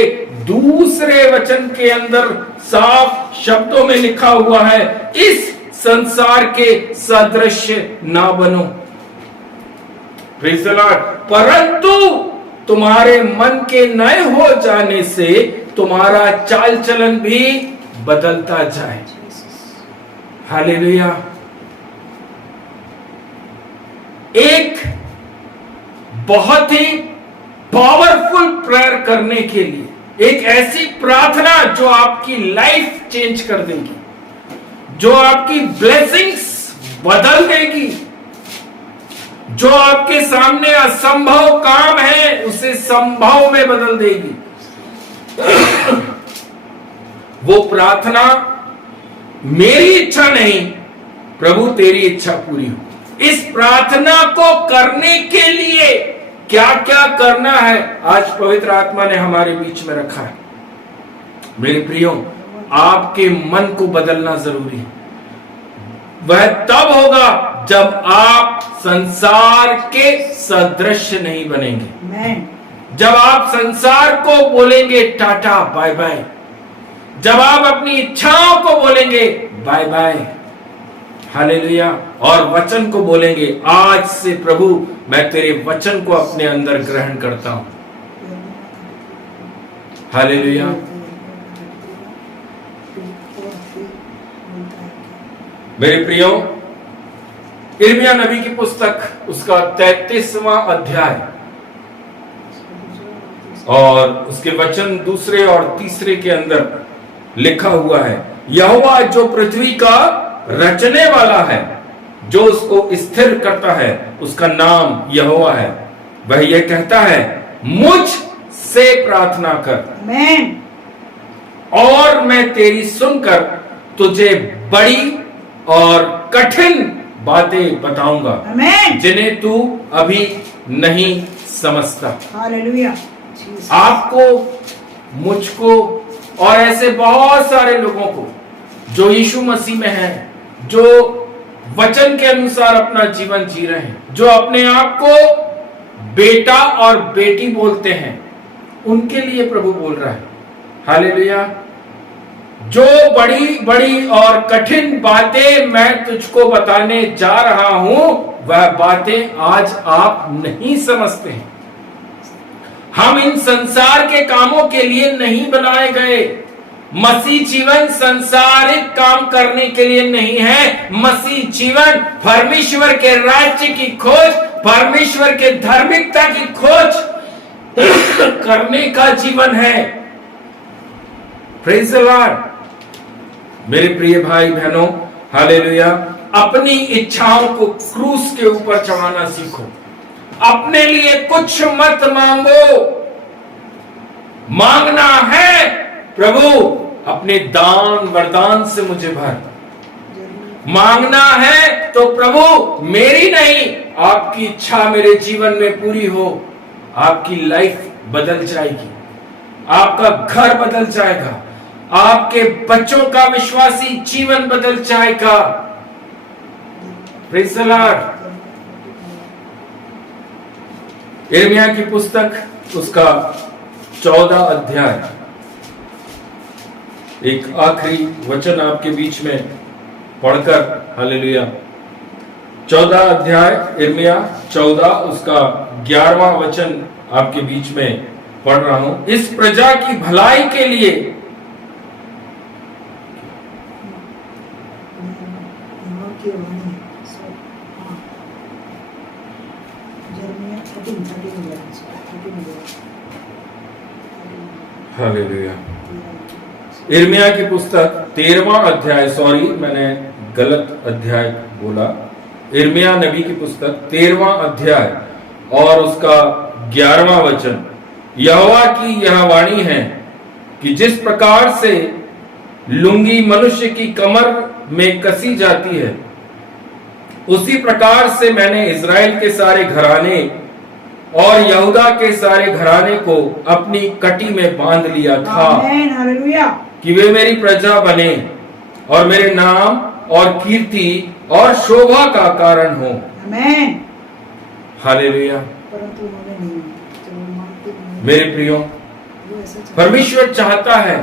दूसरे वचन के अंदर साफ शब्दों में लिखा हुआ है, इस संसार के सदृश ना बनो। Praise the Lord. परंतु तुम्हारे मन के नए हो जाने से तुम्हारा चाल चलन भी बदलता जाए। हालेलुया। एक बहुत ही पावरफुल प्रेयर करने के लिए, एक ऐसी प्रार्थना जो आपकी लाइफ चेंज कर देगी, जो आपकी ब्लेसिंग्स बदल देगी, जो आपके सामने असंभव काम है उसे संभव में बदल देगी। वो प्रार्थना, मेरी इच्छा नहीं प्रभु तेरी इच्छा पूरी हो। इस प्रार्थना को करने के लिए क्या क्या करना है, आज पवित्र आत्मा ने हमारे बीच में रखा है। मेरे प्रियो, आपके मन को बदलना जरूरी है। वह तब होगा जब आप संसार के सदृश नहीं बनेंगे। आमेन। जब आप संसार को बोलेंगे टाटा बाय बाय, जब आप अपनी इच्छाओं को बोलेंगे बाय बाय, हालेलुया, और वचन को बोलेंगे आज से प्रभु मैं तेरे वचन को अपने अंदर ग्रहण करता हूं। हालेलुया। मेरे प्रियो, यिर्मयाह नबी की पुस्तक उसका 33वां अध्याय और उसके वचन 2 और 3 के अंदर लिखा हुआ है, यहोवा जो पृथ्वी का रचने वाला है, जो उसको स्थिर करता है, उसका नाम यहोवा है। वह यह कहता है, मुझ से प्रार्थना कर आमेन। और मैं तेरी सुनकर तुझे बड़ी और कठिन बातें बताऊंगा, आमेन। जिन्हें तू अभी नहीं समझता। हालेलुया। आपको, मुझको और ऐसे बहुत सारे लोगों को जो यीशु मसीह में हैं, जो वचन के अनुसार अपना जीवन जी रहे हैं, जो अपने आप को बेटा और बेटी बोलते हैं, उनके लिए प्रभु बोल रहा है। हालेलुया। जो बड़ी बड़ी और कठिन बातें मैं तुझको बताने जा रहा हूं, वह बातें आज आप नहीं समझते हैं। हम इन संसार के कामों के लिए नहीं बनाए गए। मसीह जीवन संसारिक काम करने के लिए नहीं है। मसीह जीवन परमेश्वर के राज्य की खोज, परमेश्वर के धार्मिकता की खोज करने का जीवन है। Praise the Lord. मेरे प्रिय भाई बहनों, हालेलुया। अपनी इच्छाओं को क्रूस के ऊपर चढ़ाना सीखो। अपने लिए कुछ मत मांगो। मांगना है, प्रभु अपने दान वरदान से मुझे भर। मांगना है तो प्रभु मेरी नहीं, आपकी इच्छा मेरे जीवन में पूरी हो। आपकी लाइफ बदल जाएगी, आपका घर बदल जाएगा, आपके बच्चों का विश्वासी जीवन बदल जाएगा। Praise the Lord. यिर्मयाह की पुस्तक उसका 14 अध्याय, एक आखिरी वचन आपके बीच में पढ़कर, हालेलुया। 14 अध्याय यिर्मयाह 14 उसका 11वां वचन आपके बीच में पढ़ रहा हूं। इस प्रजा की भलाई के लिए हालेलुया। यिर्मयाह की पुस्तक 13वां अध्याय, सॉरी मैंने गलत अध्याय बोला। यिर्मयाह नबी की पुस्तक 13वां अध्याय और उसका 11वां वचन। यहोवा की यह वाणी है कि जिस प्रकार से लुंगी मनुष्य की कमर में कसी जाती है, उसी प्रकार से मैंने इज़राइल के सारे घराने और यहूदा के सारे घराने को अपनी कटी में बांध लिया था आमीन, हालेलुया। कि वे मेरी प्रजा बने और मेरे नाम और कीर्ति और शोभा का कारण हो। आमीन। हालेलुया। परंतु उन्होंने नहीं, तो वो मानते नहीं। मेरे प्रियो, वो ऐसा चाहते परमेश्वर चाहता है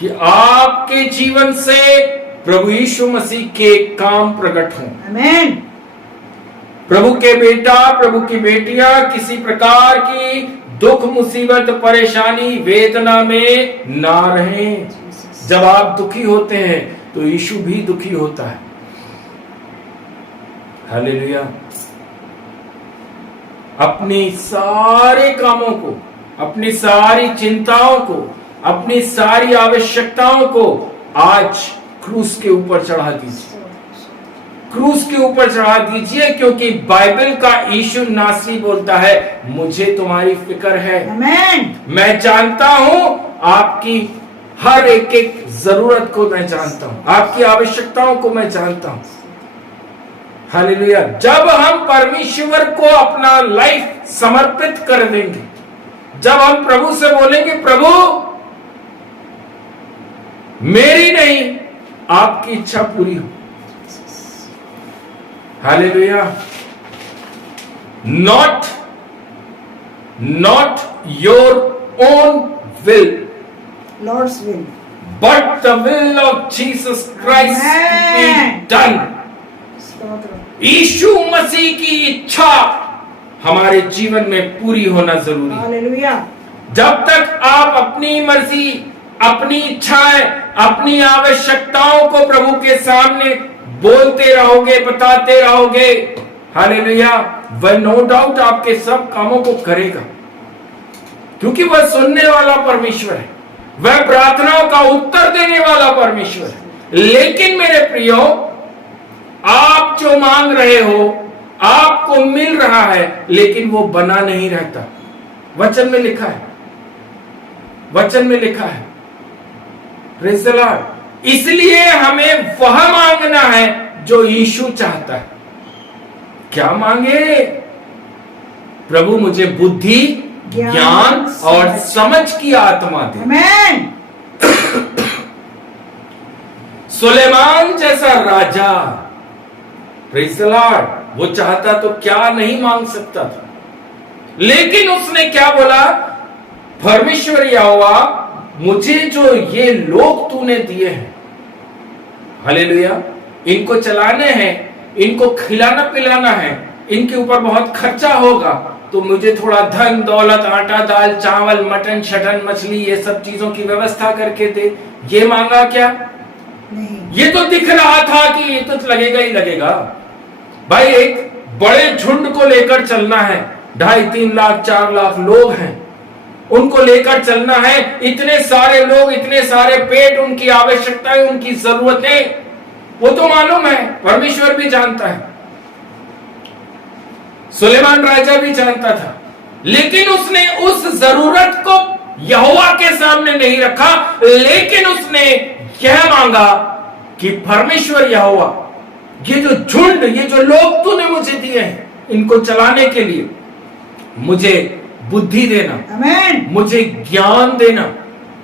कि आपके जीवन से प्रभु यीशु मसीह के काम प्रकट हों। आमीन। प्रभु के बेटा, प्रभु की बेटियां किसी प्रकार की दुख, मुसीबत, परेशानी, वेदना में ना रहें। जब आप दुखी होते हैं तो यीशु भी दुखी होता है। हालेलुया। अपनी सारे कामों को, अपनी सारी चिंताओं को, अपनी सारी आवश्यकताओं को आज क्रूस के ऊपर चढ़ा दीजिए। क्रूस के ऊपर चढ़ा दीजिए, क्योंकि बाइबल का यीशु नासरी बोलता है, मुझे तुम्हारी फिक्र है। आमीन। मैं जानता हूं आपकी हर एक एक जरूरत को मैं जानता हूं, आपकी आवश्यकताओं को मैं जानता हूं। हालेलुया। जब हम परमेश्वर को अपना लाइफ समर्पित कर देंगे, जब हम प्रभु से बोलेंगे, प्रभु मेरी नहीं आपकी इच्छा पूरी हो। Hallelujah. not your own will, Lord's will. but the will of Jesus Christ be Amen. done. स्तोत्र। यीशु मसीह की इच्छा हमारे जीवन में पूरी होना जरूरी है। हालेलुया। जब तक आप अपनी मर्जी, अपनी इच्छाएं, अपनी आवश्यकताओं को प्रभु के सामने बोलते रहोगे, बताते रहोगे, हालेलुया, वह नो डाउट आपके सब कामों को करेगा, क्योंकि वह सुनने वाला परमेश्वर है, वह प्रार्थनाओं का उत्तर देने वाला परमेश्वर है। लेकिन मेरे प्रियो, आप जो मांग रहे हो आपको मिल रहा है, लेकिन वो बना नहीं रहता। वचन में लिखा है, वचन में लिखा है। Praise the Lord. इसलिए हमें वह मांगना है जो यीशु चाहता है। क्या मांगे? प्रभु मुझे बुद्धि, ज्ञान और समझ की आत्मा दे। आमीन। सुलेमान जैसा राजा, प्रेज़ द लॉर्ड, वो चाहता तो क्या नहीं मांग सकता था, लेकिन उसने क्या बोला? परमेश्वर यहोवा, मुझे जो ये लोग तूने दिए हैं, हालेलुया, इनको चलाने हैं, इनको खिलाना पिलाना है, इनके ऊपर बहुत खर्चा होगा, तो मुझे थोड़ा धन दौलत, आटा दाल चावल मटन शटन मछली ये सब चीजों की व्यवस्था करके दे। ये मांगा क्या? नहीं। ये तो दिख रहा था कि ये तो लगेगा ही लगेगा। भाई एक बड़े झुंड को लेकर चलना है, 2.5-3 लाख 4 लाख लोग हैं, उनको लेकर चलना है। इतने सारे लोग, इतने सारे पेट, उनकी आवश्यकताएं, उनकी जरूरतें, वो तो मालूम है, परमेश्वर भी जानता है, सुलेमान राजा भी जानता था, लेकिन उसने उस जरूरत को यहोवा के सामने नहीं रखा, लेकिन उसने यह मांगा कि परमेश्वर यहोवा, ये जो झुंड, ये जो लोग तूने मुझे दिए हैं, इनको चलाने के लिए मुझे बुद्धि देना, आमीन। मुझे ज्ञान देना,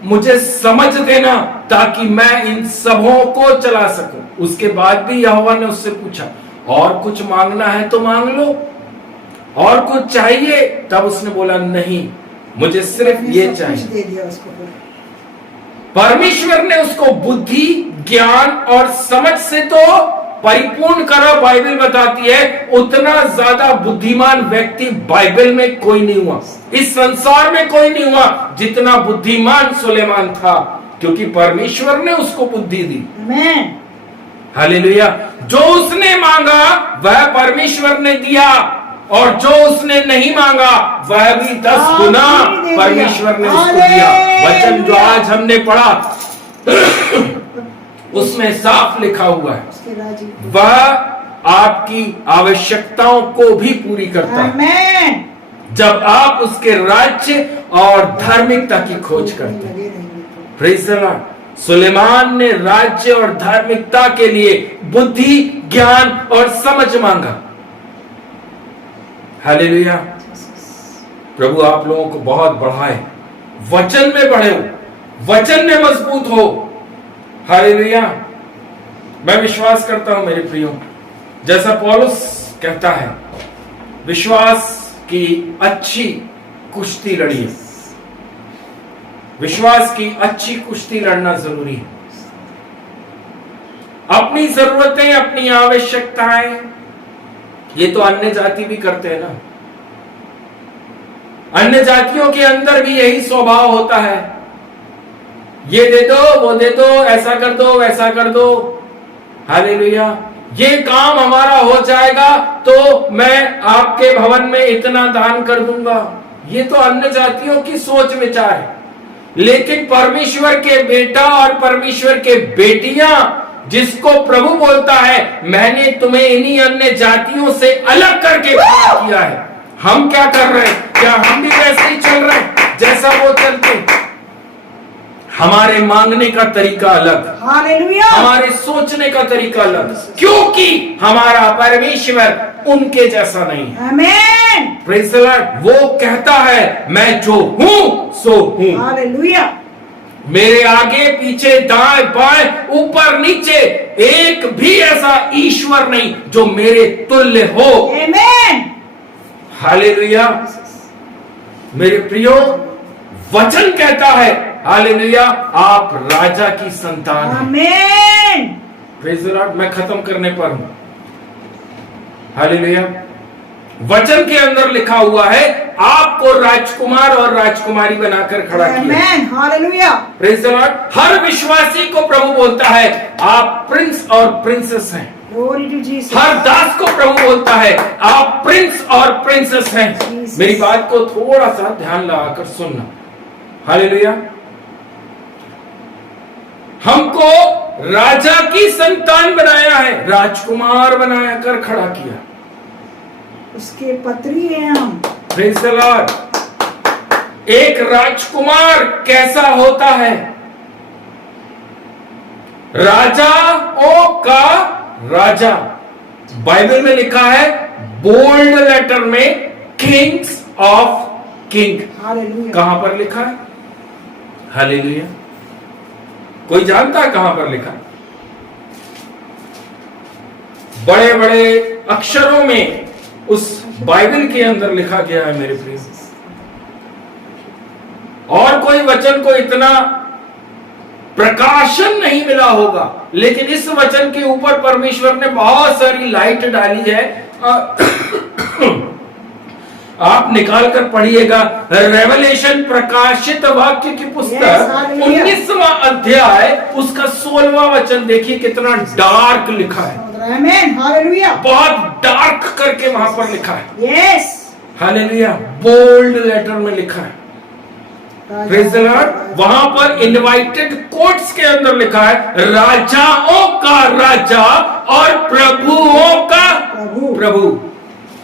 मुझे समझ देना, ताकि मैं इन सबों को चला सकूं। उसके बाद भी यहोवा ने उससे पूछा, और कुछ मांगना है तो मांग लो, और कुछ चाहिए? तब उसने बोला, नहीं, मुझे सिर्फ ये सब कुछ चाहिए। दे दिया उसको फिर। परमेश्वर ने उसको बुद्धि, ज्ञान और समझ से तो परिपूर्ण करा। बाइबल बताती है उतना ज्यादा बुद्धिमान व्यक्ति बाइबल में कोई नहीं हुआ, इस संसार में कोई नहीं हुआ जितना बुद्धिमान सुलेमान था, क्योंकि परमेश्वर ने उसको बुद्धि दी। आमीन। हालेलुया। जो उसने मांगा वह परमेश्वर ने दिया, और जो उसने नहीं मांगा वह भी 10 गुना परमेश्वर ने उसको दिया। वचन जो आज हमने पढ़ा उसमें साफ लिखा हुआ है, उसके राज्य को। वह आपकी आवश्यकताओं को भी पूरी करता है आमेन। जब आप उसके राज्य और धार्मिकता की खोज करते हैं। लगे रहेंगे तो। Praise the Lord. सुलेमान ने राज्य और धार्मिकता के लिए बुद्धि, ज्ञान और समझ मांगा। हालेलुया। प्रभु आप लोगों को बहुत बढ़ाए, वचन में बढ़े हो, वचन में मजबूत हो। हालेलुया। मैं विश्वास करता हूं मेरे प्रियो, जैसा पौलुस कहता है, विश्वास की अच्छी कुश्ती लड़िए। विश्वास की अच्छी कुश्ती लड़ना जरूरी है। अपनी जरूरतें, अपनी आवश्यकताएं, ये तो अन्य जाति भी करते हैं ना। अन्य जातियों के अंदर भी यही स्वभाव होता है, ये दे दो, वो दे दो, ऐसा कर दो, वैसा कर दो। हालेलुया। ये काम हमारा हो जाएगा तो मैं आपके भवन में इतना दान कर दूंगा। ये तो अन्य जातियों की सोच विचार है। लेकिन परमेश्वर के बेटा और परमेश्वर के बेटियां, जिसको प्रभु बोलता है मैंने तुम्हें इन्हीं अन्य जातियों से अलग करके खड़ा किया है, हम क्या कर रहे हैं? क्या हम भी वैसे ही चल रहे हैं जैसा वो चलते? हमारे मांगने का तरीका अलग, हालेलुया। हमारे सोचने का तरीका अलग, क्योंकि हमारा परमेश्वर उनके जैसा नहीं है। आमेन। Praise the lord. वो कहता है मैं जो हूं सो हूं। हालेलुया। मेरे आगे पीछे, दाएं बाएं, ऊपर नीचे एक भी ऐसा ईश्वर नहीं जो मेरे तुल्य हो। आमेन। हालेलुया। मेरे प्रियो, वचन कहता है हालेलुया, आप राजा की संतान हैं। आमेन। Praise the lord. मैं खत्म करने पर हूं। हालेलुया। वचन के अंदर लिखा हुआ है आपको राजकुमार और राजकुमारी बनाकर खड़ा किया। Amen. Hallelujah. Praise the lord. हर विश्वासी को प्रभु बोलता है आप प्रिंस और प्रिंसेस हैं। Glory to Jesus. हर दास को प्रभु बोलता है आप प्रिंस और प्रिंसेस हैं। मेरी बात को थोड़ा सा ध्यान लगाकर सुनना। हालेलुया। हमको राजा की संतान बनाया है, राजकुमार बनाया कर खड़ा किया। उसके पत्री हैं हम। Praise the Lord. एक राजकुमार कैसा होता है? राजाओं का राजा। बाइबल में लिखा है बोल्ड लेटर में किंग्स ऑफ किंग। हालेलुया। कहां पर लिखा है? हालेलुया। कोई जानता है कहां पर लिखा? बड़े बड़े अक्षरों में उस बाइबल के अंदर लिखा गया है मेरे प्रिय। और कोई वचन को इतना प्रकाशन नहीं मिला होगा, लेकिन इस वचन के ऊपर परमेश्वर ने बहुत सारी लाइट डाली है। आप निकाल कर पढ़िएगा रेवलेशन, प्रकाशित वाक्य की पुस्तक 19वां अध्याय, उसका 16वां वचन देखिए कितना डार्क लिखा है। आमेन। हालेलुया। बहुत डार्क करके वहां पर लिखा है। यस। हालेलुया। बोल्ड लेटर में लिखा है। Praise the Lord. वहां पर इनवाइटेड कोट्स के अंदर लिखा है राजाओं का राजा और प्रभुओं का प्रभु।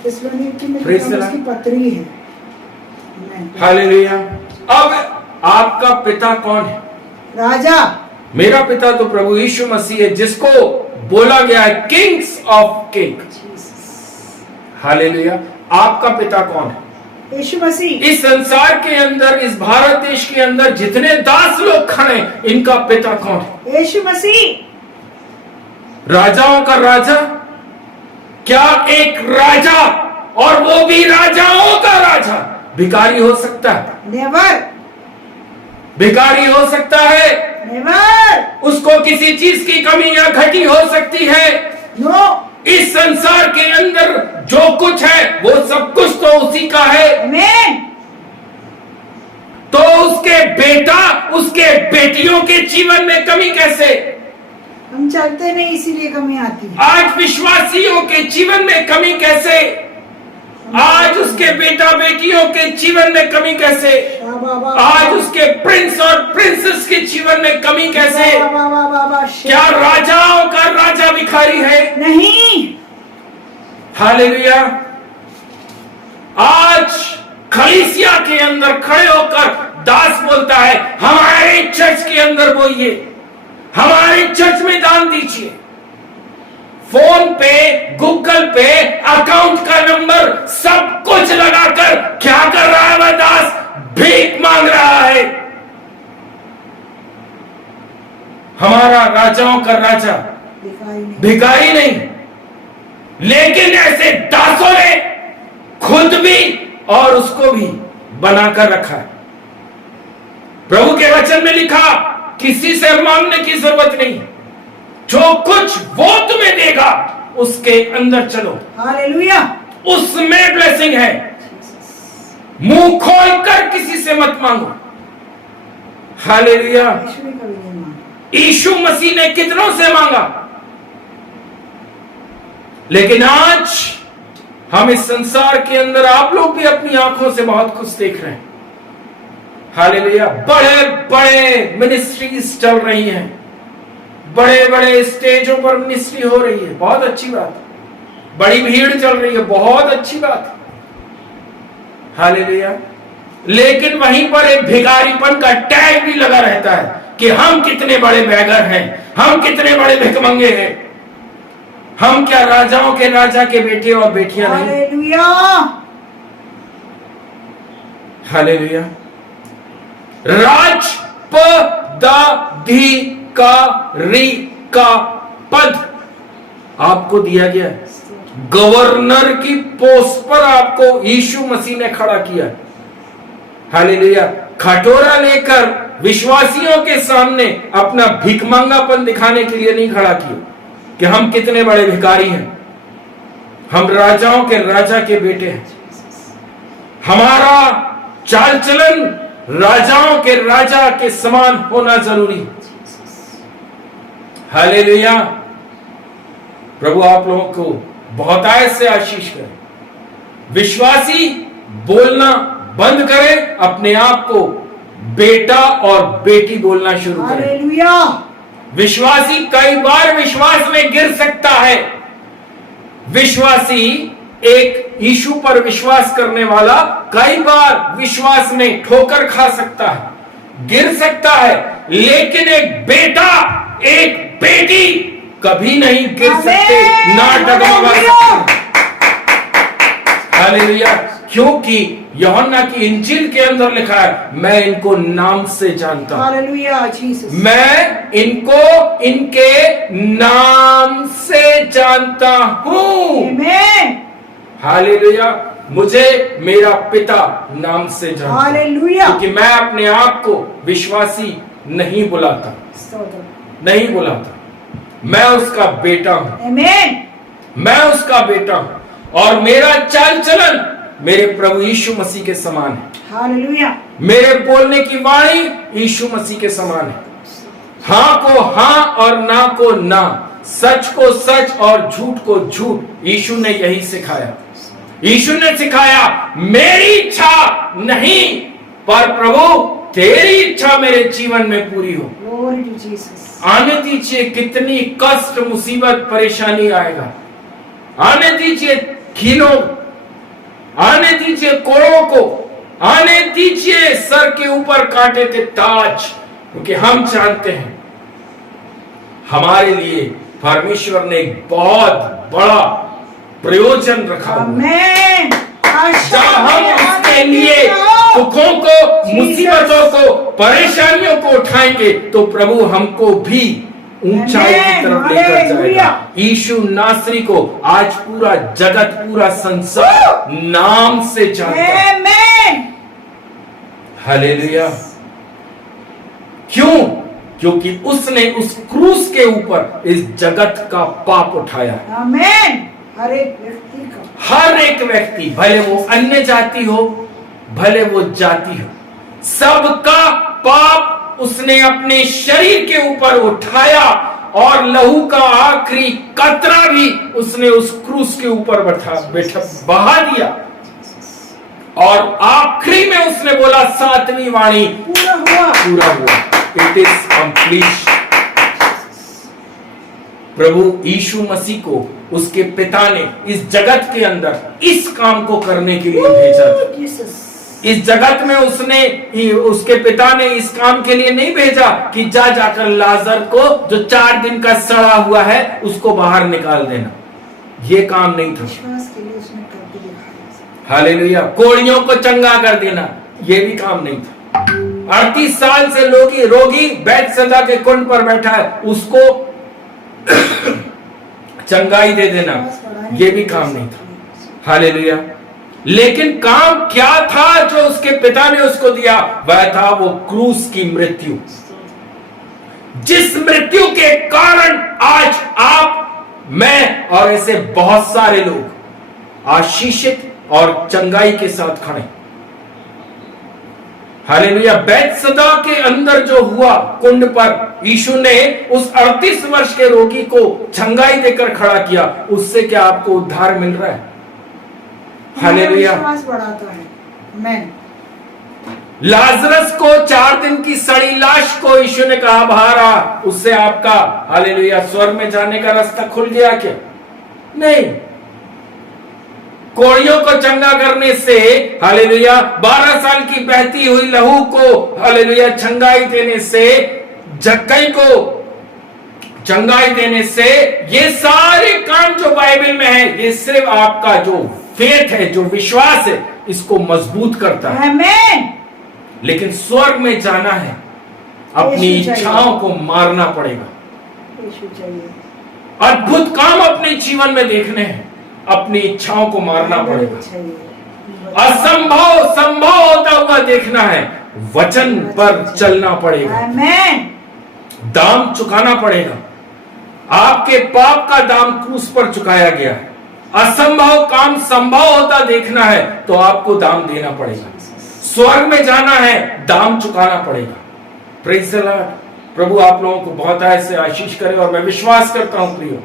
थिस्सलुनीकि में Praise the उसकी पत्री है। आमेन। हालेलुया। अब आपका पिता कौन है? राजा। मेरा पिता तो प्रभु यीशु मसीह है, जिसको बोला गया है किंग्स ऑफ किंग। हालेलुया। आपका पिता कौन है? यीशु मसीह। इस संसार के अंदर, इस भारत देश के अंदर जितने दास लोग खड़े, इनका पिता कौन है? यीशु मसीह। राजाओं का राजा। क्या एक राजा, और वो भी राजाओं का राजा, भिखारी हो सकता है? नेवर। भिखारी हो सकता है? नेवर। उसको किसी चीज की कमी या घटी हो सकती है? नो। इस संसार के अंदर जो कुछ है वो सब कुछ तो उसी का है। आमेन। तो उसके बेटा, उसके बेटियों के जीवन में कमी कैसे? हम चलते नहीं इसीलिए कमी आती है। आज विश्वासियों के जीवन में कमी कैसे? आज उसके बेटा बेटियों के जीवन में कमी कैसे, आज उसके प्रिंस और प्रिंसेस के जीवन में कमी कैसे। क्या राजाओं का राजा भिखारी है? नहीं। हालेलुया। आज कलीसिया के अंदर खड़े होकर दास बोलता है, हमारे चर्च के अंदर बोइए, हमारे चर्च में दान दीजिए। फोन पे, गूगल पे अकाउंट का नंबर सब कुछ लगाकर क्या कर रहा है वह दास? भीख मांग रहा है। हमारा राजाओं का राजा भिखारी नहीं, लेकिन ऐसे दासों ने खुद भी और उसको भी बनाकर रखा है। प्रभु के वचन में लिखा, किसी से मांगने की जरूरत नहीं, जो कुछ वो तुम्हें देगा उसके अंदर चलो। हालेलुया। उसमें ब्लेसिंग है। मुंह खोलकर किसी से मत मांगो। हालेलुया। यीशु मसीह ने कितनों से मांगा, लेकिन आज हम इस संसार के अंदर, आप लोग भी अपनी आंखों से बहुत कुछ देख रहे हैं। हालेलुया। बड़े बड़े मिनिस्ट्रीज चल रही हैं, बड़े बड़े स्टेजों पर मिनिस्ट्री हो रही है, बहुत अच्छी बात है। बड़ी भीड़ चल रही है, बहुत अच्छी बात है। हालेलुया। लेकिन वहीं पर एक भिखारीपन का टैग भी लगा रहता है कि हम कितने बड़े बैगर हैं, हम कितने बड़े भिखमंगे हैं। हम क्या राजाओं के राजा के बेटे और बेटियां नहीं? हालेलुया। हालेलुया। राजपदाधिकारी का पद आपको दिया गया है। गवर्नर की पोस्ट पर आपको यीशु मसीह ने खड़ा किया। हालेलुया। खटोरा लेकर विश्वासियों के सामने अपना भिखमंगापन दिखाने के लिए नहीं खड़ा किया कि हम कितने बड़े भिखारी हैं, हम राजाओं के राजा के बेटे हैं। हमारा चाल चलन राजाओं के राजा के समान होना जरूरी है। हालेलुया। प्रभु आप लोगों को बहुतायत से आशीष करे। विश्वासी बोलना बंद करे, अपने आप को बेटा और बेटी बोलना शुरू करे। हालेलुया। विश्वासी कई बार विश्वास में गिर सकता है। विश्वासी, एक यीशु पर विश्वास करने वाला कई बार विश्वास में ठोकर खा सकता है, गिर सकता है, लेकिन एक बेटा, एक बेटी कभी नहीं गिर सकते, ना डगमगा सकते। हालेलुया। क्योंकि यूहन्ना की इंजील के अंदर लिखा है, मैं इनको नाम से जानता हूं। Hallelujah Jesus. मैं इनको इनके नाम से जानता हूं। आमेन। हालेलुया। मुझे मेरा पिता नाम से जानता है, हालेलुया। क्योंकि मैं अपने आप को विश्वासी नहीं बुलाता, नहीं बुलाता। मैं उसका बेटा हूं। आमेन। मैं उसका बेटा हूं और मेरा चाल चलन मेरे प्रभु यीशु मसीह के समान है। हालेलुया। मेरे बोलने की वाणी यीशु मसीह के समान है। हां को हां और ना को ना, सच को सच और झूठ को झूठ। यीशु ने यही सिखाया। यीशु ने सिखाया, मेरी इच्छा नहीं पर प्रभु तेरी इच्छा मेरे जीवन में पूरी हो। Glory to Jesus. आने दीजिए कितनी कष्ट, मुसीबत, परेशानी आएगा। आने दीजिए कीलों, आने दीजिए कोड़ों को, आने दीजिए सर के ऊपर कांटे के ताज, क्योंकि हम जानते हैं हमारे लिए परमेश्वर ने एक बहुत बड़ा प्रयोजन रखा हुआ है। जब हम उसके लिए दुखों को, मुसीबतों को, परेशानियों को उठाएंगे तो प्रभु हमको भी ऊंचाई की तरफ लेकर जाएगा। यीशु नासरी को आज पूरा जगत, पूरा संसार नाम से जानता है। हालेलुया। क्यों? क्योंकि उसने उस क्रूस के ऊपर इस जगत का पाप उठाया। आमेन। हर एक व्यक्ति का, हर एक व्यक्ति, भले वो अन्य जाति हो, भले वो जाति हो, सबका पाप उसने अपने शरीर के ऊपर उठाया और लहू का आखिरी कतरा भी उसने उस क्रूस के ऊपर बहा दिया। और आखिरी में उसने बोला 7वीं वाणी, पूरा हुआ। पूरा हुआ। It is complete. प्रभु यीशु मसीह को उसके पिता ने इस जगत के अंदर इस काम को करने के लिए भेजा था। जीसस। इस जगत में उसके पिता ने इस काम के लिए नहीं भेजा कि जाकर लाजर को जो 4 दिन का सड़ा हुआ है उसको बाहर निकाल देना। ये काम नहीं था। विश्वास के लिए उसने करके दिखाया। हालेलुया। कोढ़ियों को चंगा कर देना, ये भी काम नहीं था। 38 साल से रोगी बैतसैदा के कुंड पर बैठा है, उसको चंगाई दे देना, ये भी काम नहीं था। हालेलुया। लेकिन काम क्या था जो उसके पिता ने उसको दिया? वह था वो क्रूस की मृत्यु, जिस मृत्यु के कारण आज आप, मैं और ऐसे बहुत सारे लोग आशीषित और चंगाई के साथ खड़े। हालेलुया। बैतसैदा के अंदर जो हुआ कुंड पर, यीशु ने उस 38 वर्ष के रोगी को चंगाई देकर खड़ा किया, उससे क्या आपको उद्धार मिल रहा है? हालेलुया। विश्वास बढ़ाता है। आमीन। लाजरस को 4 दिन की सड़ी लाश को यीशु ने कहा बाहर आ, उससे आपका हालेलुया स्वर्ग में जाने का रास्ता खुल गया क्या? नहीं। कोढ़ियों को चंगा करने से, हालेलुया, 12 साल की बहती हुई लहू को हालेलुया चंगाई देने से, जक्कई को चंगाई देने से, ये सारे काम जो बाइबल में है, ये सिर्फ आपका जो फेथ है, जो विश्वास है, इसको मजबूत करता है। आमीन। लेकिन स्वर्ग में जाना है, अपनी यीशु चाहिए। इच्छाओं को मारना पड़ेगा। यीशु चाहिए। अद्भुत काम अपने जीवन में देखने हैं, अपनी इच्छाओं को मारना पड़ेगा। चाहिए। असंभव संभव होता हुआ देखना है, वचन पर चलना पड़ेगा, आमीन। दाम चुकाना पड़ेगा। आपके पाप का दाम क्रूस पर चुकाया गया है। असंभव काम संभव होता देखना है तो आपको दाम देना पड़ेगा। स्वर्ग में जाना है, दाम चुकाना पड़ेगा। Praise the Lord. प्रभु आप लोगों को बहुत ऐसे आशीष करे और मैं विश्वास करता हूं प्रियो,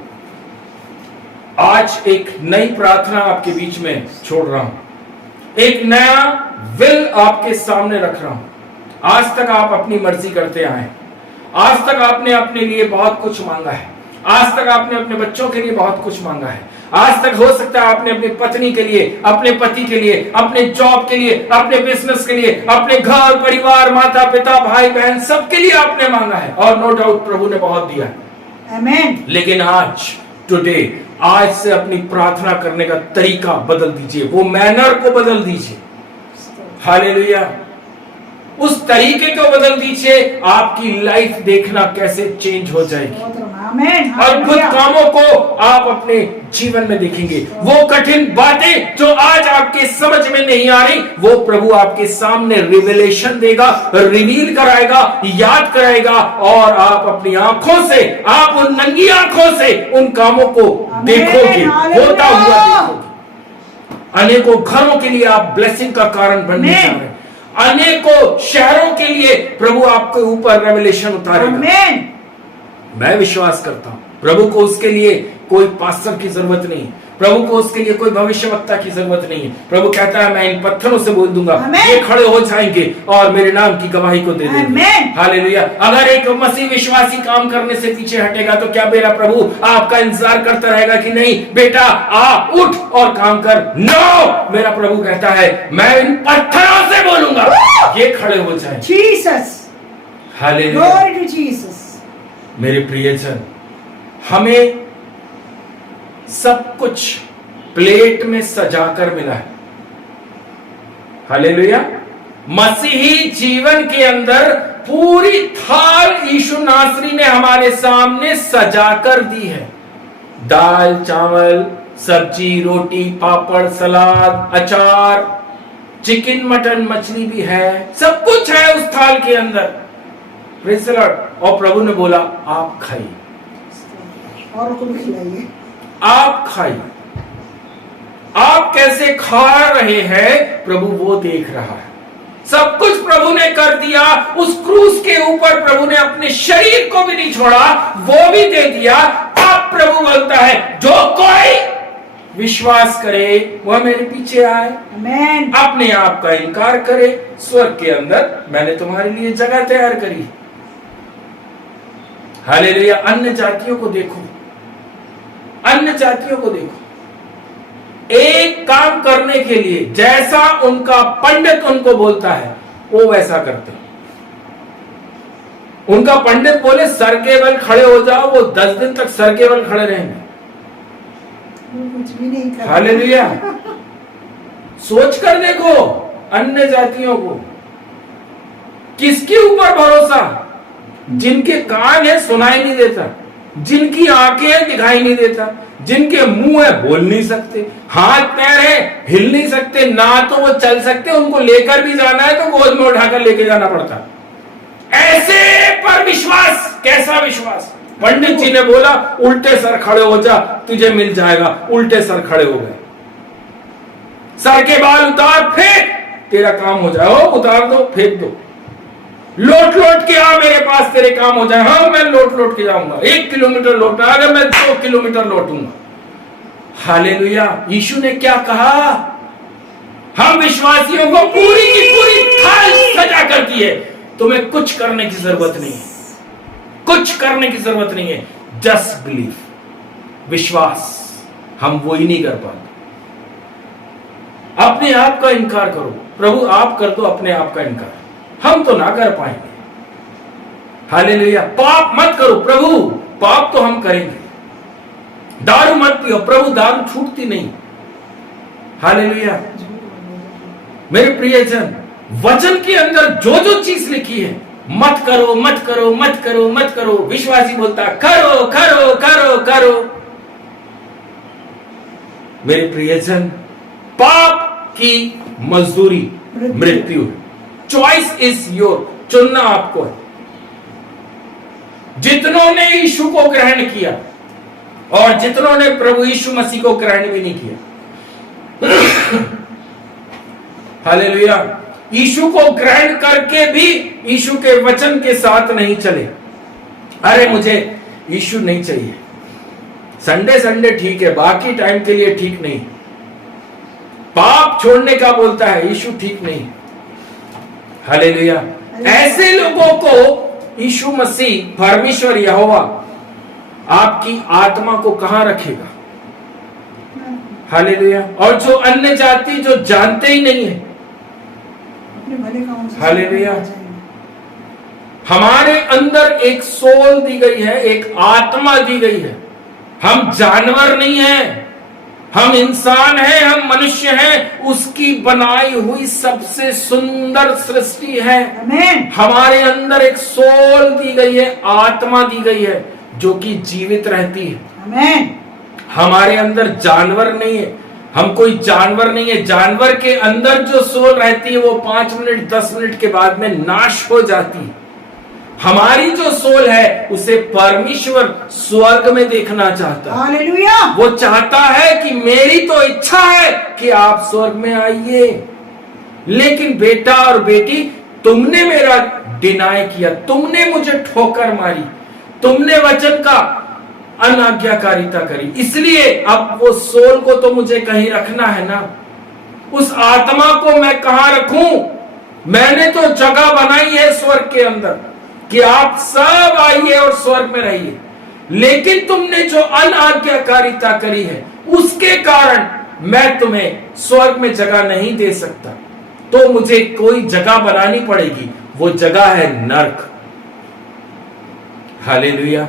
आज एक नई प्रार्थना आपके बीच में छोड़ रहा हूं, एक नया विल आपके सामने रख रहा हूं। आज तक आप अपनी मर्जी करते आए, आज तक आपने अपने लिए बहुत कुछ मांगा है, आज तक आपने अपने बच्चों के लिए बहुत कुछ मांगा है, आज तक हो सकता है आपने अपनी पत्नी के लिए, अपने पति के लिए, अपने जॉब के लिए, अपने बिजनेस के लिए, अपने घर परिवार, माता पिता भाई बहन, सबके लिए आपने मांगा है और नो डाउट प्रभु ने बहुत दिया है। आमीन। लेकिन आज टुडे, आज से अपनी प्रार्थना करने का तरीका बदल दीजिए, वो मैनर को बदल दीजिए। हालेलुया। उस तरीके को बदल दीजिए, आपकी लाइफ देखना कैसे चेंज हो जाएगी। आमीन। अद्भुत कामों को आप अपने जीवन में देखेंगे। वो कठिन बातें जो आज आपके समझ में नहीं आ रही, वो प्रभु आपके सामने रिवेलेशन देगा, रिवील कराएगा, याद कराएगा और आप अपनी आंखों से, आप उन नंगी आंखों से उन कामों को देखोगे, होता हुआ देखोगे। अनेकों घरों के लिए आप ब्लेसिंग का कारण बनने जा रहे हैं। अनेकों शहरों के लिए प्रभु आपके ऊपर रेवलेशन उतारेगा। आमीन। मैं विश्वास करता हूं प्रभु को उसके लिए कोई पास्टर की जरूरत नहीं, प्रभु को उसके लिए कोई भविष्यवक्ता की जरूरत नहीं है। प्रभु कहता है मैं इन पत्थरों से बोल दूंगा, ये खड़े हो जाएंगे और मेरे नाम की गवाही को दे देंगे। हालेलुया। अगर एक मसीह विश्वासी काम करने से पीछे हटेगा तो क्या मेरा प्रभु आपका इंतजार करता रहेगा कि नहीं बेटा आ उठ और काम कर? नो, मेरा प्रभु कहता है मैं इन पत्थरों से बोलूंगा, ये खड़े हो जाए। Jesus. Hallelujah. Glory to Jesus. मेरे प्रियजन, हमें सब कुछ प्लेट में सजाकर मिला है। हालेलुया। मसीही जीवन के अंदर पूरी थाल यीशु नासरी ने हमारे सामने सजाकर दी है। दाल चावल सब्जी रोटी पापड़ सलाद अचार चिकन मटन मछली भी है, सब कुछ है उस थाल के अंदर। Praise the Lord. और प्रभु ने बोला आप खाइए, और को भी खिलाइए। आप खाइए। आप कैसे खा रहे हैं प्रभु वो देख रहा है। सब कुछ प्रभु ने कर दिया। उस क्रूस के ऊपर प्रभु ने अपने शरीर को भी नहीं छोड़ा, वो भी दे दिया। अब प्रभु बोलता है जो कोई विश्वास करे, वह मेरे पीछे आए, Amen. अपने आप का इनकार करे, स्वर्ग के अंदर मैंने तुम्हारे लिए जगह तैयार करी। हालेलुया। अन्य जातियों को देखो, अन्य जातियों को देखो, एक काम करने के लिए जैसा उनका पंडित उनको बोलता है वो वैसा करते हैं। उनका पंडित बोले सर के बल खड़े हो जाओ, वो 10 दिन तक सर के बल खड़े रहेंगे। वो कुछ भी नहीं करता। हालेलुया। सोच कर देखो अन्य जातियों को, किसके ऊपर भरोसा? जिनके कान है सुनाई नहीं देता, जिनकी आंखें हैं दिखाई नहीं देता, जिनके मुंह है बोल नहीं सकते, हाथ पैर है हिल नहीं सकते, ना तो वो चल सकते, उनको लेकर भी जाना है तो गोद में उठाकर लेके जाना पड़ता। ऐसे पर विश्वास, कैसा विश्वास? पंडित जी ने बोला उल्टे सर खड़े हो जा, तुझे मिल जाएगा। उल्टे सर खड़े हो गए, सर के बाल उतार, फेंक, तेरा काम हो जाए। हो उतार दो, फेंक दो, लौट लौट के आ मेरे पास, तेरे काम हो जाए। हाँ मैं लौट लौट के जाऊंगा, 1 किलोमीटर लौटना, अगर मैं 2 किलोमीटर लौटूंगा। हालेलुया। यीशु ने क्या कहा? हम विश्वासियों को पूरी की पूरी थाल सजा कर दी है, तुम्हें कुछ करने की जरूरत नहीं है, कुछ करने की जरूरत नहीं है। जस्ट बिलीव, विश्वास। हम वो ही नहीं कर पाते। अपने आप का इनकार करो, प्रभु आप कर दो अपने आप का इनकार, हम तो ना कर पाएंगे। हालेलुया। पाप मत करो, प्रभु पाप तो हम करेंगे। दारू मत पियो, प्रभु दारू छूटती नहीं। हालेलुया। मेरे प्रियजन, वचन के अंदर जो जो चीज लिखी है, मत करो मत करो मत करो मत करो, विश्वासी बोलता करो करो करो करो। मेरे प्रियजन, पाप की मजदूरी मृत्यु है। चॉइस इज योर, चुनना आपको है। जितनों ने यीशु को ग्रहण किया और जितनों ने प्रभु यीशु मसीह को ग्रहण भी नहीं किया, हालेलुया, यीशु को ग्रहण करके भी यीशु के वचन के साथ नहीं चले। अरे मुझे यीशु नहीं चाहिए, संडे संडे ठीक है, बाकी टाइम के लिए ठीक नहीं। पाप छोड़ने का बोलता है, यीशु ठीक नहीं। हालेलुया। ऐसे लोगों को यीशु मसीह, परमेश्वर यहोवा आपकी आत्मा को कहां रखेगा? हालेलुया। और जो अन्य जाति जो जानते ही नहीं है, अपने भले कामों से हालेलुया। जाएंगे। हमारे अंदर एक सोल दी गई है, एक आत्मा दी गई है। हम जानवर नहीं हैं, हम इंसान हैं, हम मनुष्य हैं, उसकी बनाई हुई सबसे सुंदर सृष्टि है। आमेन। हमारे अंदर एक सोल दी गई है, आत्मा दी गई है जो कि जीवित रहती है। आमेन। हमारे अंदर जानवर नहीं है, हम कोई जानवर नहीं है। जानवर के अंदर जो सोल रहती है वो 5 मिनट 10 मिनट के बाद में नाश हो जाती है। हमारी जो सोल है उसे परमेश्वर स्वर्ग में देखना चाहता है। हालेलुया। वो चाहता है कि मेरी तो इच्छा है कि आप स्वर्ग में आइए, लेकिन बेटा और बेटी तुमने मेरा डिनाई किया, तुमने मुझे ठोकर मारी, तुमने वचन का अनाज्ञाकारिता करी, इसलिए अब वो सोल को तो मुझे कहीं रखना है ना। उस आत्मा को मैं कहां रखूं? मैंने तो जगह बनाई है स्वर्ग के अंदर कि आप सब आइए और स्वर्ग में रहिए, लेकिन तुमने जो अनाज्ञाकारिता करी है उसके कारण मैं तुम्हें स्वर्ग में जगह नहीं दे सकता। तो मुझे कोई जगह बनानी पड़ेगी, वो जगह है नरक। हालेलुया।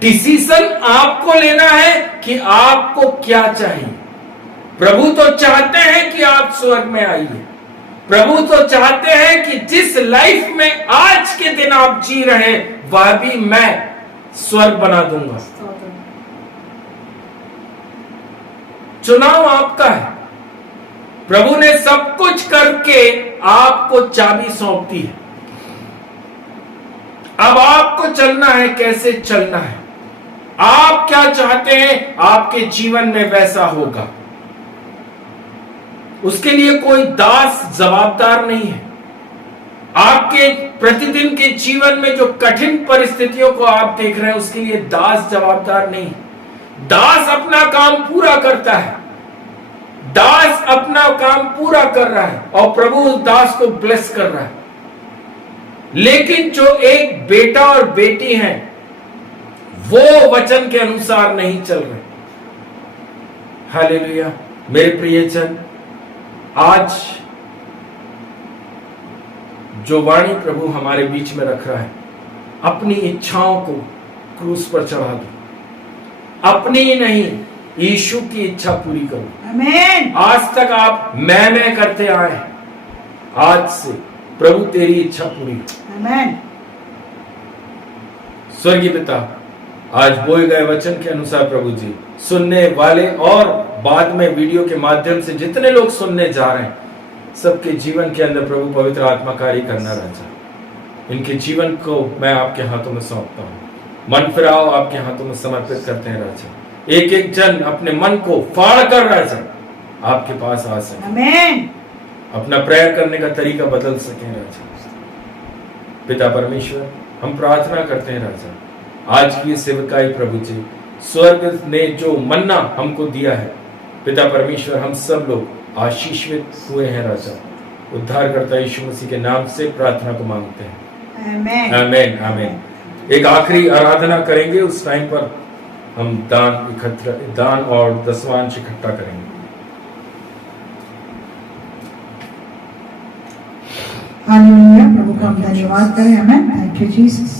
डिसीजन आपको लेना है कि आपको क्या चाहिए। प्रभु तो चाहते हैं कि आप स्वर्ग में आइए, प्रभु तो चाहते हैं कि जिस लाइफ में आज के दिन आप जी रहे वह भी मैं स्वर्ग बना दूंगा। चुनाव आपका है। प्रभु ने सब कुछ करके आपको चाबी सौंप दी है। अब आपको चलना है, कैसे चलना है, आप क्या चाहते हैं आपके जीवन में वैसा होगा। उसके लिए कोई दास जवाबदार नहीं है। आपके प्रतिदिन के जीवन में जो कठिन परिस्थितियों को आप देख रहे हैं उसके लिए दास जवाबदार नहीं है। दास अपना काम पूरा करता है, दास अपना काम पूरा कर रहा है और प्रभु उस दास को ब्लेस कर रहा है। लेकिन जो एक बेटा और बेटी हैं वो वचन के अनुसार नहीं चल रहे। हालेलुया। मेरे प्रियजन, आज जो वाणी प्रभु हमारे बीच में रख रहा है, अपनी इच्छाओं को क्रूस पर चढ़ा दो, अपनी ही नहीं यीशु की इच्छा पूरी करो। आमेन। आज तक आप मैं करते आए, आज से प्रभु तेरी इच्छा पूरी हो। आमेन। स्वर्गीय पिता, आज बोए गए वचन के अनुसार प्रभु जी, सुनने वाले और बाद में वीडियो के माध्यम से जितने लोग सुनने जा रहे हैं, सबके जीवन के अंदर प्रभु पवित्र आत्मा कार्य करना राजा। इनके जीवन को मैं आपके हाथों में सौंपता हूँ, मन फिराओ आपके हाथों में समर्पित करते हैं राजा। एक एक जन अपने मन को फाड़ कर राजा आपके पास आ सके, आमेन। अपना प्रेयर करने का तरीका बदल सके राजा। पिता परमेश्वर, हम प्रार्थना करते हैं राजा, आज की सेवकाई प्रभु जी, स्वर्ग ने जो मन्ना हमको दिया है पिता परमेश्वर, हम सब लोग आशीषित हुए हैं राजा। उद्धारकर्ता यीशु मसीह के नाम से प्रार्थना को मांगते हैं, आमेन। आमेन आमेन। एक आखिरी आराधना करेंगे, उस टाइम पर हम दान और दसवांश इकट्ठा करेंगे। हालेलुया। प्रभु का हम धन्यवाद करें। आमेन। Thank you Jesus.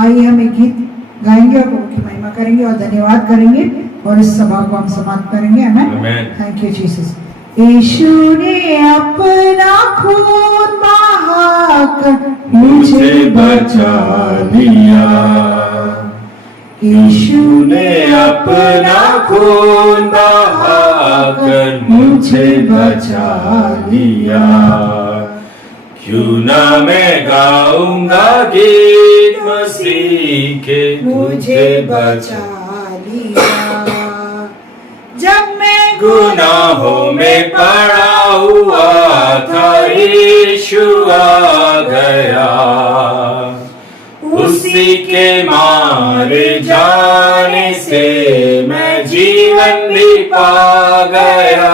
आइए हम एक गीत गाएंगे और प्रभु की महिमा करेंगे और धन्यवाद करेंगे और इस सभा को हम समाप्त करेंगे। आमेन। Thank you Jesus. यीशु ने अपना खून बहाकर मुझे बचा लिया, यीशु ने अपना खून बहाकर मुझे बचा लिया। क्यों ना मैं गाऊंगा गीत मसीह के, मुझे बचा लिया। जब मैं गुनाहों में पड़ा हुआ था, यीशु आ गया, उसी के मारे जाने से मैं जीवन भी पा गया।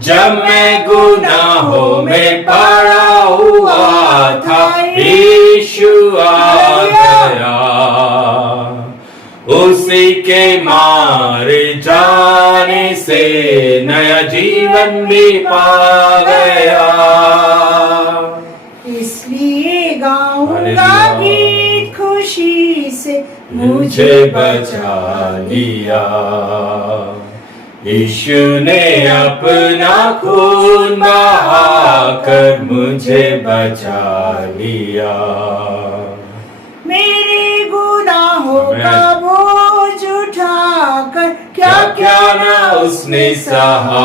जब मैं गुनाहों में पड़ा हुआ था, यीशु आ गया, उसी के मारे जाने से नया जीवन भी पा गया। इसलिए गाऊंगा गीत खुशी से, मुझे बचा लिया। यीशु ने अपना खून बहाकर मुझे बचा लिया। मेरे गुनाहों का बोझ उठाकर क्या क्या ना उसने सहा,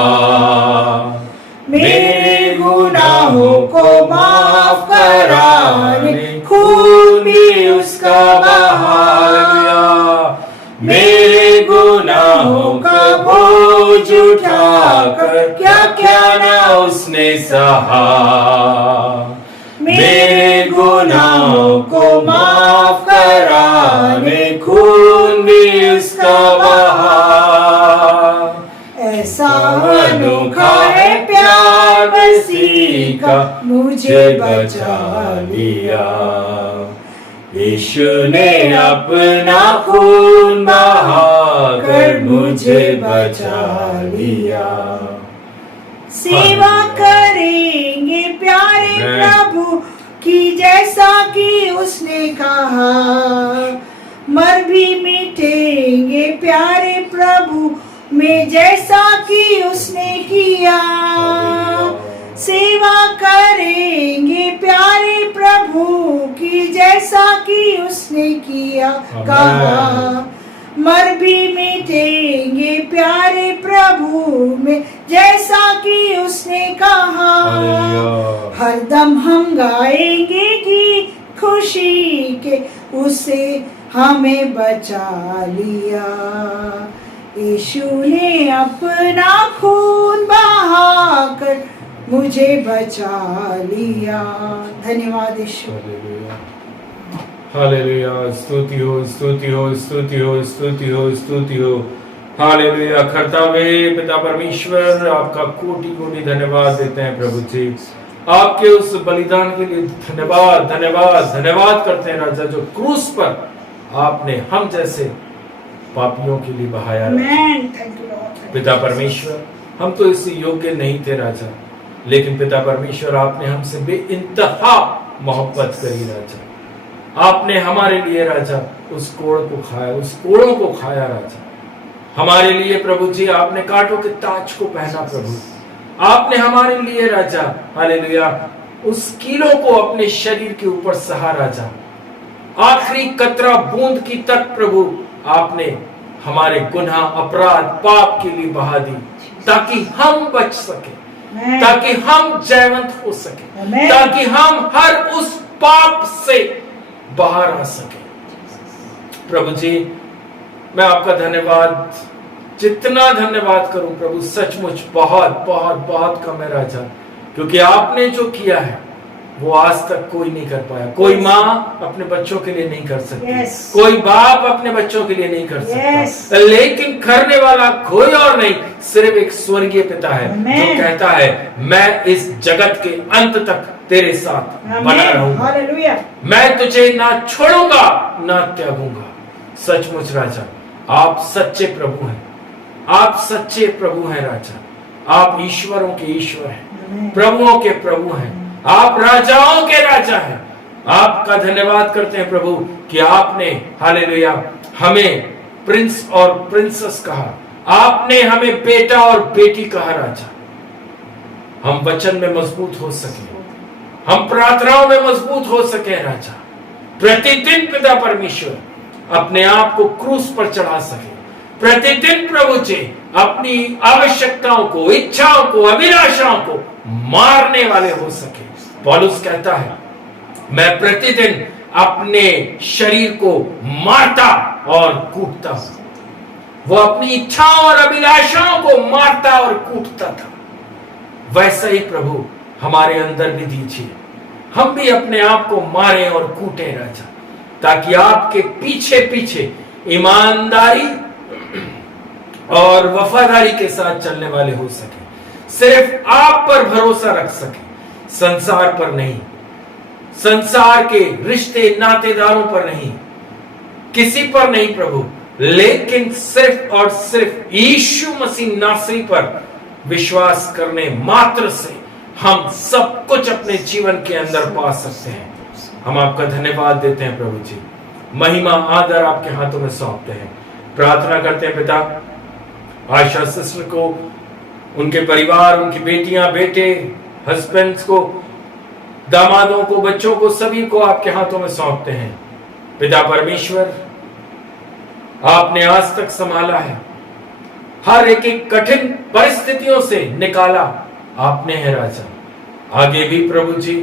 मेरे गुनाहों को माफ कराने खून भी उसका बहा गया। मेरे गुनाहों का बोझ उठाकर क्या क्या ना उसने सहा, मेरे गुनाहों को माफ कराने खून भी उसका बहा। ऐसा अनोखा है प्यार मसीह का, मुझे बचा लिया। यीशु ने अपना खून बहाकर मुझे बचा लिया। सेवा करेंगे प्यारे प्रभु की, जैसा कि उसने कहा, मर भी मिटेंगे प्यारे प्रभु में, जैसा कि उसने किया। सेवा करेंगे प्यारे प्रभु की, जैसा कि उसने किया कहा, मर भी मिटेंगे प्यारे प्रभु में, जैसा कि उसने कहा। हरदम हम गाएंगे गीत खुशी के, उसे हमें बचा लिया। यीशु ने अपना खून बहाकर मुझे बचा लिया। धन्यवाद यीशु। हालेलुया, स्तुति हो, स्तुति हो, स्तुति हो, स्तुति हो, स्तुति हो। हालेलुया। कर्तावे पिता परमेश्वर, आपका कोटि कोटि धन्यवाद देते हैं प्रभु जी। आपके उस बलिदान के लिए धन्यवाद धन्यवाद धन्यवाद करते हैं राजा, जो क्रूस पर आपने हम जैसे पापियों के लिए बहाया। Amen. Thank you, Lord. पिता परमेश्वर, हम तो इससे योग्य नहीं थे राजा, लेकिन पिता परमेश्वर आपने हमसे बेइंतहा मोहब्बत करी राजा। आपने हमारे लिए राजा उस कोड़ को खाया, उस कोड़ों को खाया राजा। हमारे लिए प्रभु जी आपने कांटों के ताज को पहना प्रभु। आपने हमारे लिए राजा हालेलुया उस कीलों को अपने शरीर के ऊपर सहा राजा। आखिरी कतरा बूंद की तक प्रभु आपने हमारे गुनाह, अपराध, पाप के लिए बहा दी, ताकि हम बच सके, Amen. ताकि हम जयवंत हो सके, Amen. ताकि हम हर उस पाप से बाहर आ सके। प्रभु जी, मैं आपका धन्यवाद, जितना धन्यवाद करूं प्रभु, सचमुच बहुत बहुत बहुत कम है राजा, क्योंकि आपने जो किया है वो आज तक कोई नहीं कर पाया। कोई माँ अपने बच्चों के लिए नहीं कर सकती, Yes. कोई बाप अपने बच्चों के लिए नहीं कर Yes. सकता, लेकिन करने वाला कोई और नहीं, सिर्फ एक स्वर्गीय पिता है Amen. जो कहता है मैं इस जगत के अंत तक तेरे साथ बना Amen. रहूंगा, Hallelujah. मैं तुझे ना छोड़ूंगा ना त्यागूंगा। सचमुच राजा, आप सच्चे प्रभु हैं, आप सच्चे प्रभु हैं राजा। आप ईश्वरों के ईश्वर हैं, Amen. प्रभुओं के प्रभु हैं, आप राजाओं के राजा हैं। आपका धन्यवाद करते हैं प्रभु कि आपने हालेलुया हमें प्रिंस और प्रिंसेस कहा, आपने हमें बेटा और बेटी कहा राजा। हम वचन में मजबूत हो सके, हम प्रार्थनाओं में मजबूत हो सके राजा। प्रतिदिन पिता परमेश्वर अपने आप को क्रूस पर चढ़ा सके, प्रतिदिन प्रभु जी अपनी आवश्यकताओं को, इच्छाओं को, अभिलाषाओं को मारने वाले हो सके। पौलुस कहता है मैं प्रतिदिन अपने शरीर को मारता और कूटता हूं। वो अपनी इच्छाओं और अभिलाषाओं को मारता और कूटता था। वैसा ही प्रभु हमारे अंदर भी दीजिए, हम भी अपने आप को मारें और कूटें राजा, ताकि आपके पीछे पीछे ईमानदारी और वफादारी के साथ चलने वाले हो सके, सिर्फ आप पर भरोसा रख सके, संसार पर नहीं, संसार के रिश्ते नातेदारों पर नहीं, किसी पर नहीं प्रभु, लेकिन सिर्फ और सिर्फ यीशु मसीह नासरी पर विश्वास करने मात्र से हम सब कुछ अपने जीवन के अंदर पा सकते हैं। हम आपका धन्यवाद देते हैं प्रभु जी, महिमा आदर आपके हाथों में सौंपते हैं। प्रार्थना करते हैं पिता, आशा सिस्टर को, उनके परिवार, उनकी बेटियां, बेटे, हस्बैंड्स को, दामादों को, बच्चों को, सभी को आपके हाथों में सौंपते हैं। पिता परमेश्वर, आपने आज तक संभाला है, हर एक एक कठिन परिस्थितियों से निकाला आपने है राजा। आगे भी प्रभु जी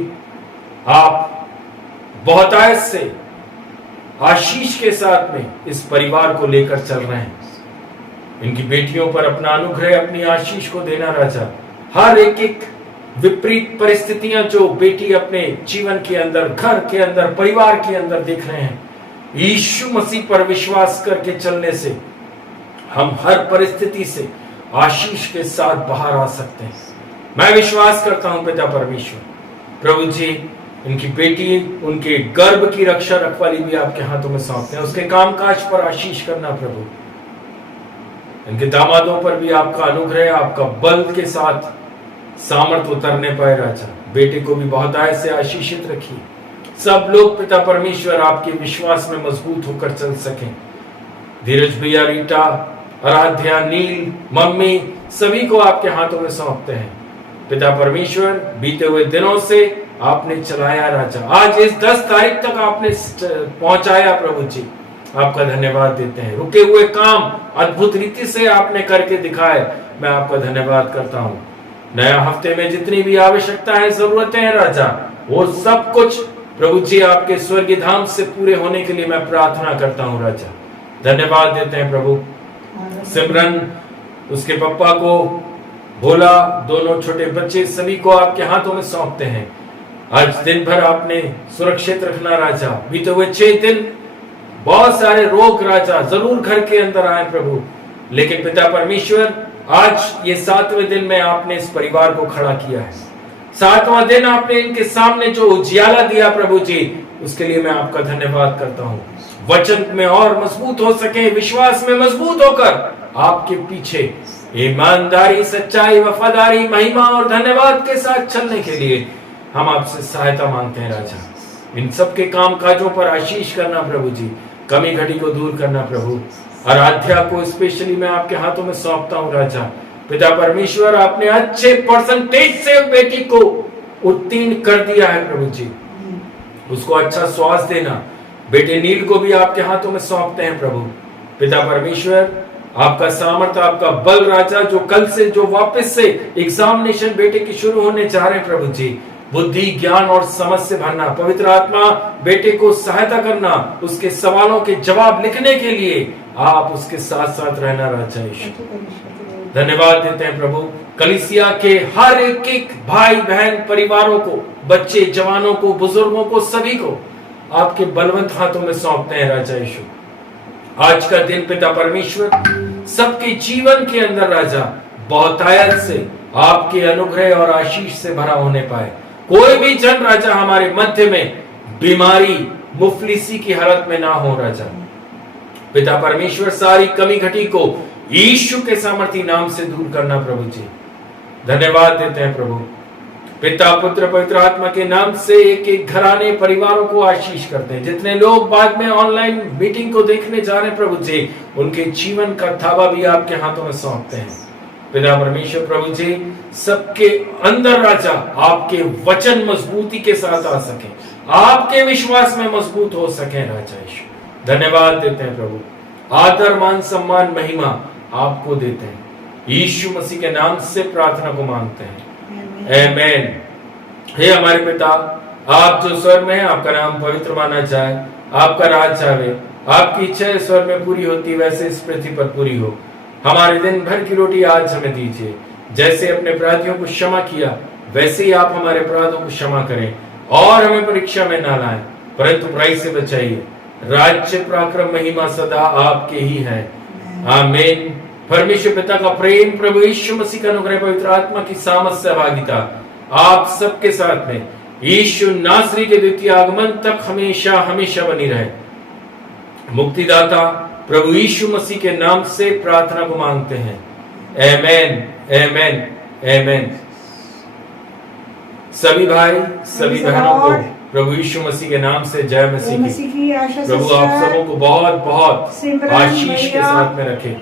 आप बहुतायत से आशीष के साथ में इस परिवार को लेकर चल रहे हैं। इनकी बेटियों पर अपना अनुग्रह, अपनी आशीष को देना राजा। हर एक एक विपरीत परिस्थितियां जो बेटी अपने जीवन के अंदर, घर के अंदर, परिवार के अंदर देख रहे हैं, यीशु मसीह पर विश्वास करके चलने से हम हर परिस्थिति से आशीष के साथ बाहर आ सकते हैं। मैं विश्वास करता हूं पिता परमेश्वर, प्रभु जी इनकी बेटी, उनके गर्भ की रक्षा रखवाली भी आपके हाथों में सौंपते हैं। उसके कामकाज पर आशीष करना प्रभु, इनके दामादों पर भी आपका अनुग्रह, आपका बल के साथ सामर्थ उतरने पाए राजा। बेटे को भी बहुतायत से आशीषित रखिए। सब लोग पिता परमेश्वर आपके विश्वास में मजबूत होकर चल सकें। धीरज भैया, रीटा, आराध्या, नील, मम्मी, सभी को आपके हाथों में सौंपते हैं। पिता परमेश्वर, बीते हुए दिनों से आपने चलाया राजा, आज इस 10 तारीख तक आपने पहुंचाया प्रभु जी, आपका धन्यवाद देते हैं। रुके हुए काम अद्भुत रीति से आपने करके दिखाए, मैं आपका धन्यवाद करता हूं। नया हफ्ते में जितनी भी आवश्यकता है, जरूरतें हैं राजा, वो सब कुछ प्रभु जी आपके स्वर्गीय धाम से पूरे होने के लिए मैं प्रार्थना करता हूं राजा। धन्यवाद देते हैं प्रभु। सिमरन, उसके पप्पा को, भोला, दोनों छोटे बच्चे, सभी को आपके हाथों में सौंपते हैं। आज दिन भर आपने सुरक्षित रखना राजा। बीते हुए 6 दिन बहुत सारे रोग राजा जरूर घर के अंदर आए प्रभु, लेकिन पिता परमेश्वर आज ये 7वें दिन में आपने इस परिवार को खड़ा किया है। 7वां दिन आपने इनके सामने जो उजियाला दिया प्रभु जी, उसके लिए मैं आपका धन्यवाद करता हूँ। वचन में और मजबूत हो सके, विश्वास में मजबूत होकर आपके पीछे ईमानदारी, सच्चाई, वफादारी, महिमा और धन्यवाद के साथ चलने के लिए हम आपसे सहायता मांगते हैं राजा। इन सब के काम काजों पर आशीष करना प्रभु जी, कमी घटी को दूर करना प्रभु। आराध्या को स्पेशली मैं आपके हाथों में सौंपता हूँ राजा। पिता परमेश्वर आपने अच्छे परसेंटेज से बेटी को उत्तीर्ण कर दिया है प्रभु जी, उसको अच्छा स्वास्थ्य देना। बेटे नील को भी आपके हाथों में सौंपते हैं प्रभु। पिता परमेश्वर आपका सामर्थ, आपका बल राजा, जो कल से जो वापस से एग्जामिनेशन बेटे की शुरू होने जा रहे हैं प्रभु जी, बुद्धि, ज्ञान और समझ से भरना। पवित्र आत्मा बेटे को सहायता करना, उसके सवालों के जवाब लिखने के लिए आप उसके साथ साथ रहना राजा यीशु। धन्यवाद देते हैं प्रभु कलीसिया के हर एक भाई बहन परिवारों को, बच्चे, जवानों को, बुजुर्गों को, सभी को आपके बलवंत हाथों में सौंपते हैं राजा यीशु। आज का दिन पिता परमेश्वर सबके जीवन के अंदर राजा बहुतायत से आपके अनुग्रह और आशीष से भरा होने पाए। कोई भी जन राजा हमारे मध्य में बीमारी, मुफलिसी की हालत में ना हो राजा। पिता परमेश्वर सारी कमी घटी को यीशु के सामर्थी नाम से दूर करना प्रभु जी। धन्यवाद देते हैं प्रभु। पिता, पुत्र, पवित्र आत्मा के नाम से एक एक घराने, परिवारों को आशीष करते हैं। जितने लोग बाद में ऑनलाइन मीटिंग को देखने जा रहे हैं प्रभु जी, उनके जीवन का थावा भी आपके हाथों में सौंपते हैं। पिता परमेश्वर प्रभु जी, सबके अंदर राजा आपके वचन मजबूती के साथ आ सके, आपके विश्वास में मजबूत हो सके राजा यीशु। धन्यवाद देते हैं प्रभु। आदर, मान, सम्मान, महिमा आपको देते हैं। यीशु मसीह के नाम से प्रार्थना को मांगते हैं, आमेन। हे हमारे पिता, आप जो स्वर्ग में हैं, आपका नाम पवित्र माना जाए, आपका राज आवे, आपकी इच्छा स्वर्ग में पूरी होती वैसे इस पृथ्वी पर पूरी हो। हमारे दिन भर की रोटी आज हमें दीजिए। जैसे अपने अपराधियों को क्षमा किया, वैसे ही आप हमारे अपराधों को क्षमा करें, और हमें परीक्षा में ना लाएं, परंतु बुराई से बचाइए। राज्य, पराक्रम, महिमा सदा आपके ही है, आमीन। परमेश्वर पिता का प्रेम, प्रभु यीशु मसीह का अनुग्रह, पवित्र आत्मा की सामर्थ, सहभागिता आप सबके साथ में यीशु नासरी के द्वितीय आगमन तक हमेशा हमेशा बनी रहे। मुक्तिदाता प्रभु यीशु मसीह के नाम से प्रार्थना को मांगते हैं, आमेन, आमेन, आमेन। सभी भाई, सभी बहनों को प्रभु यीशु मसीह के नाम से जय मसीह की। की आशा से प्रभु आप सबों को बहुत बहुत आशीष के साथ में रखे।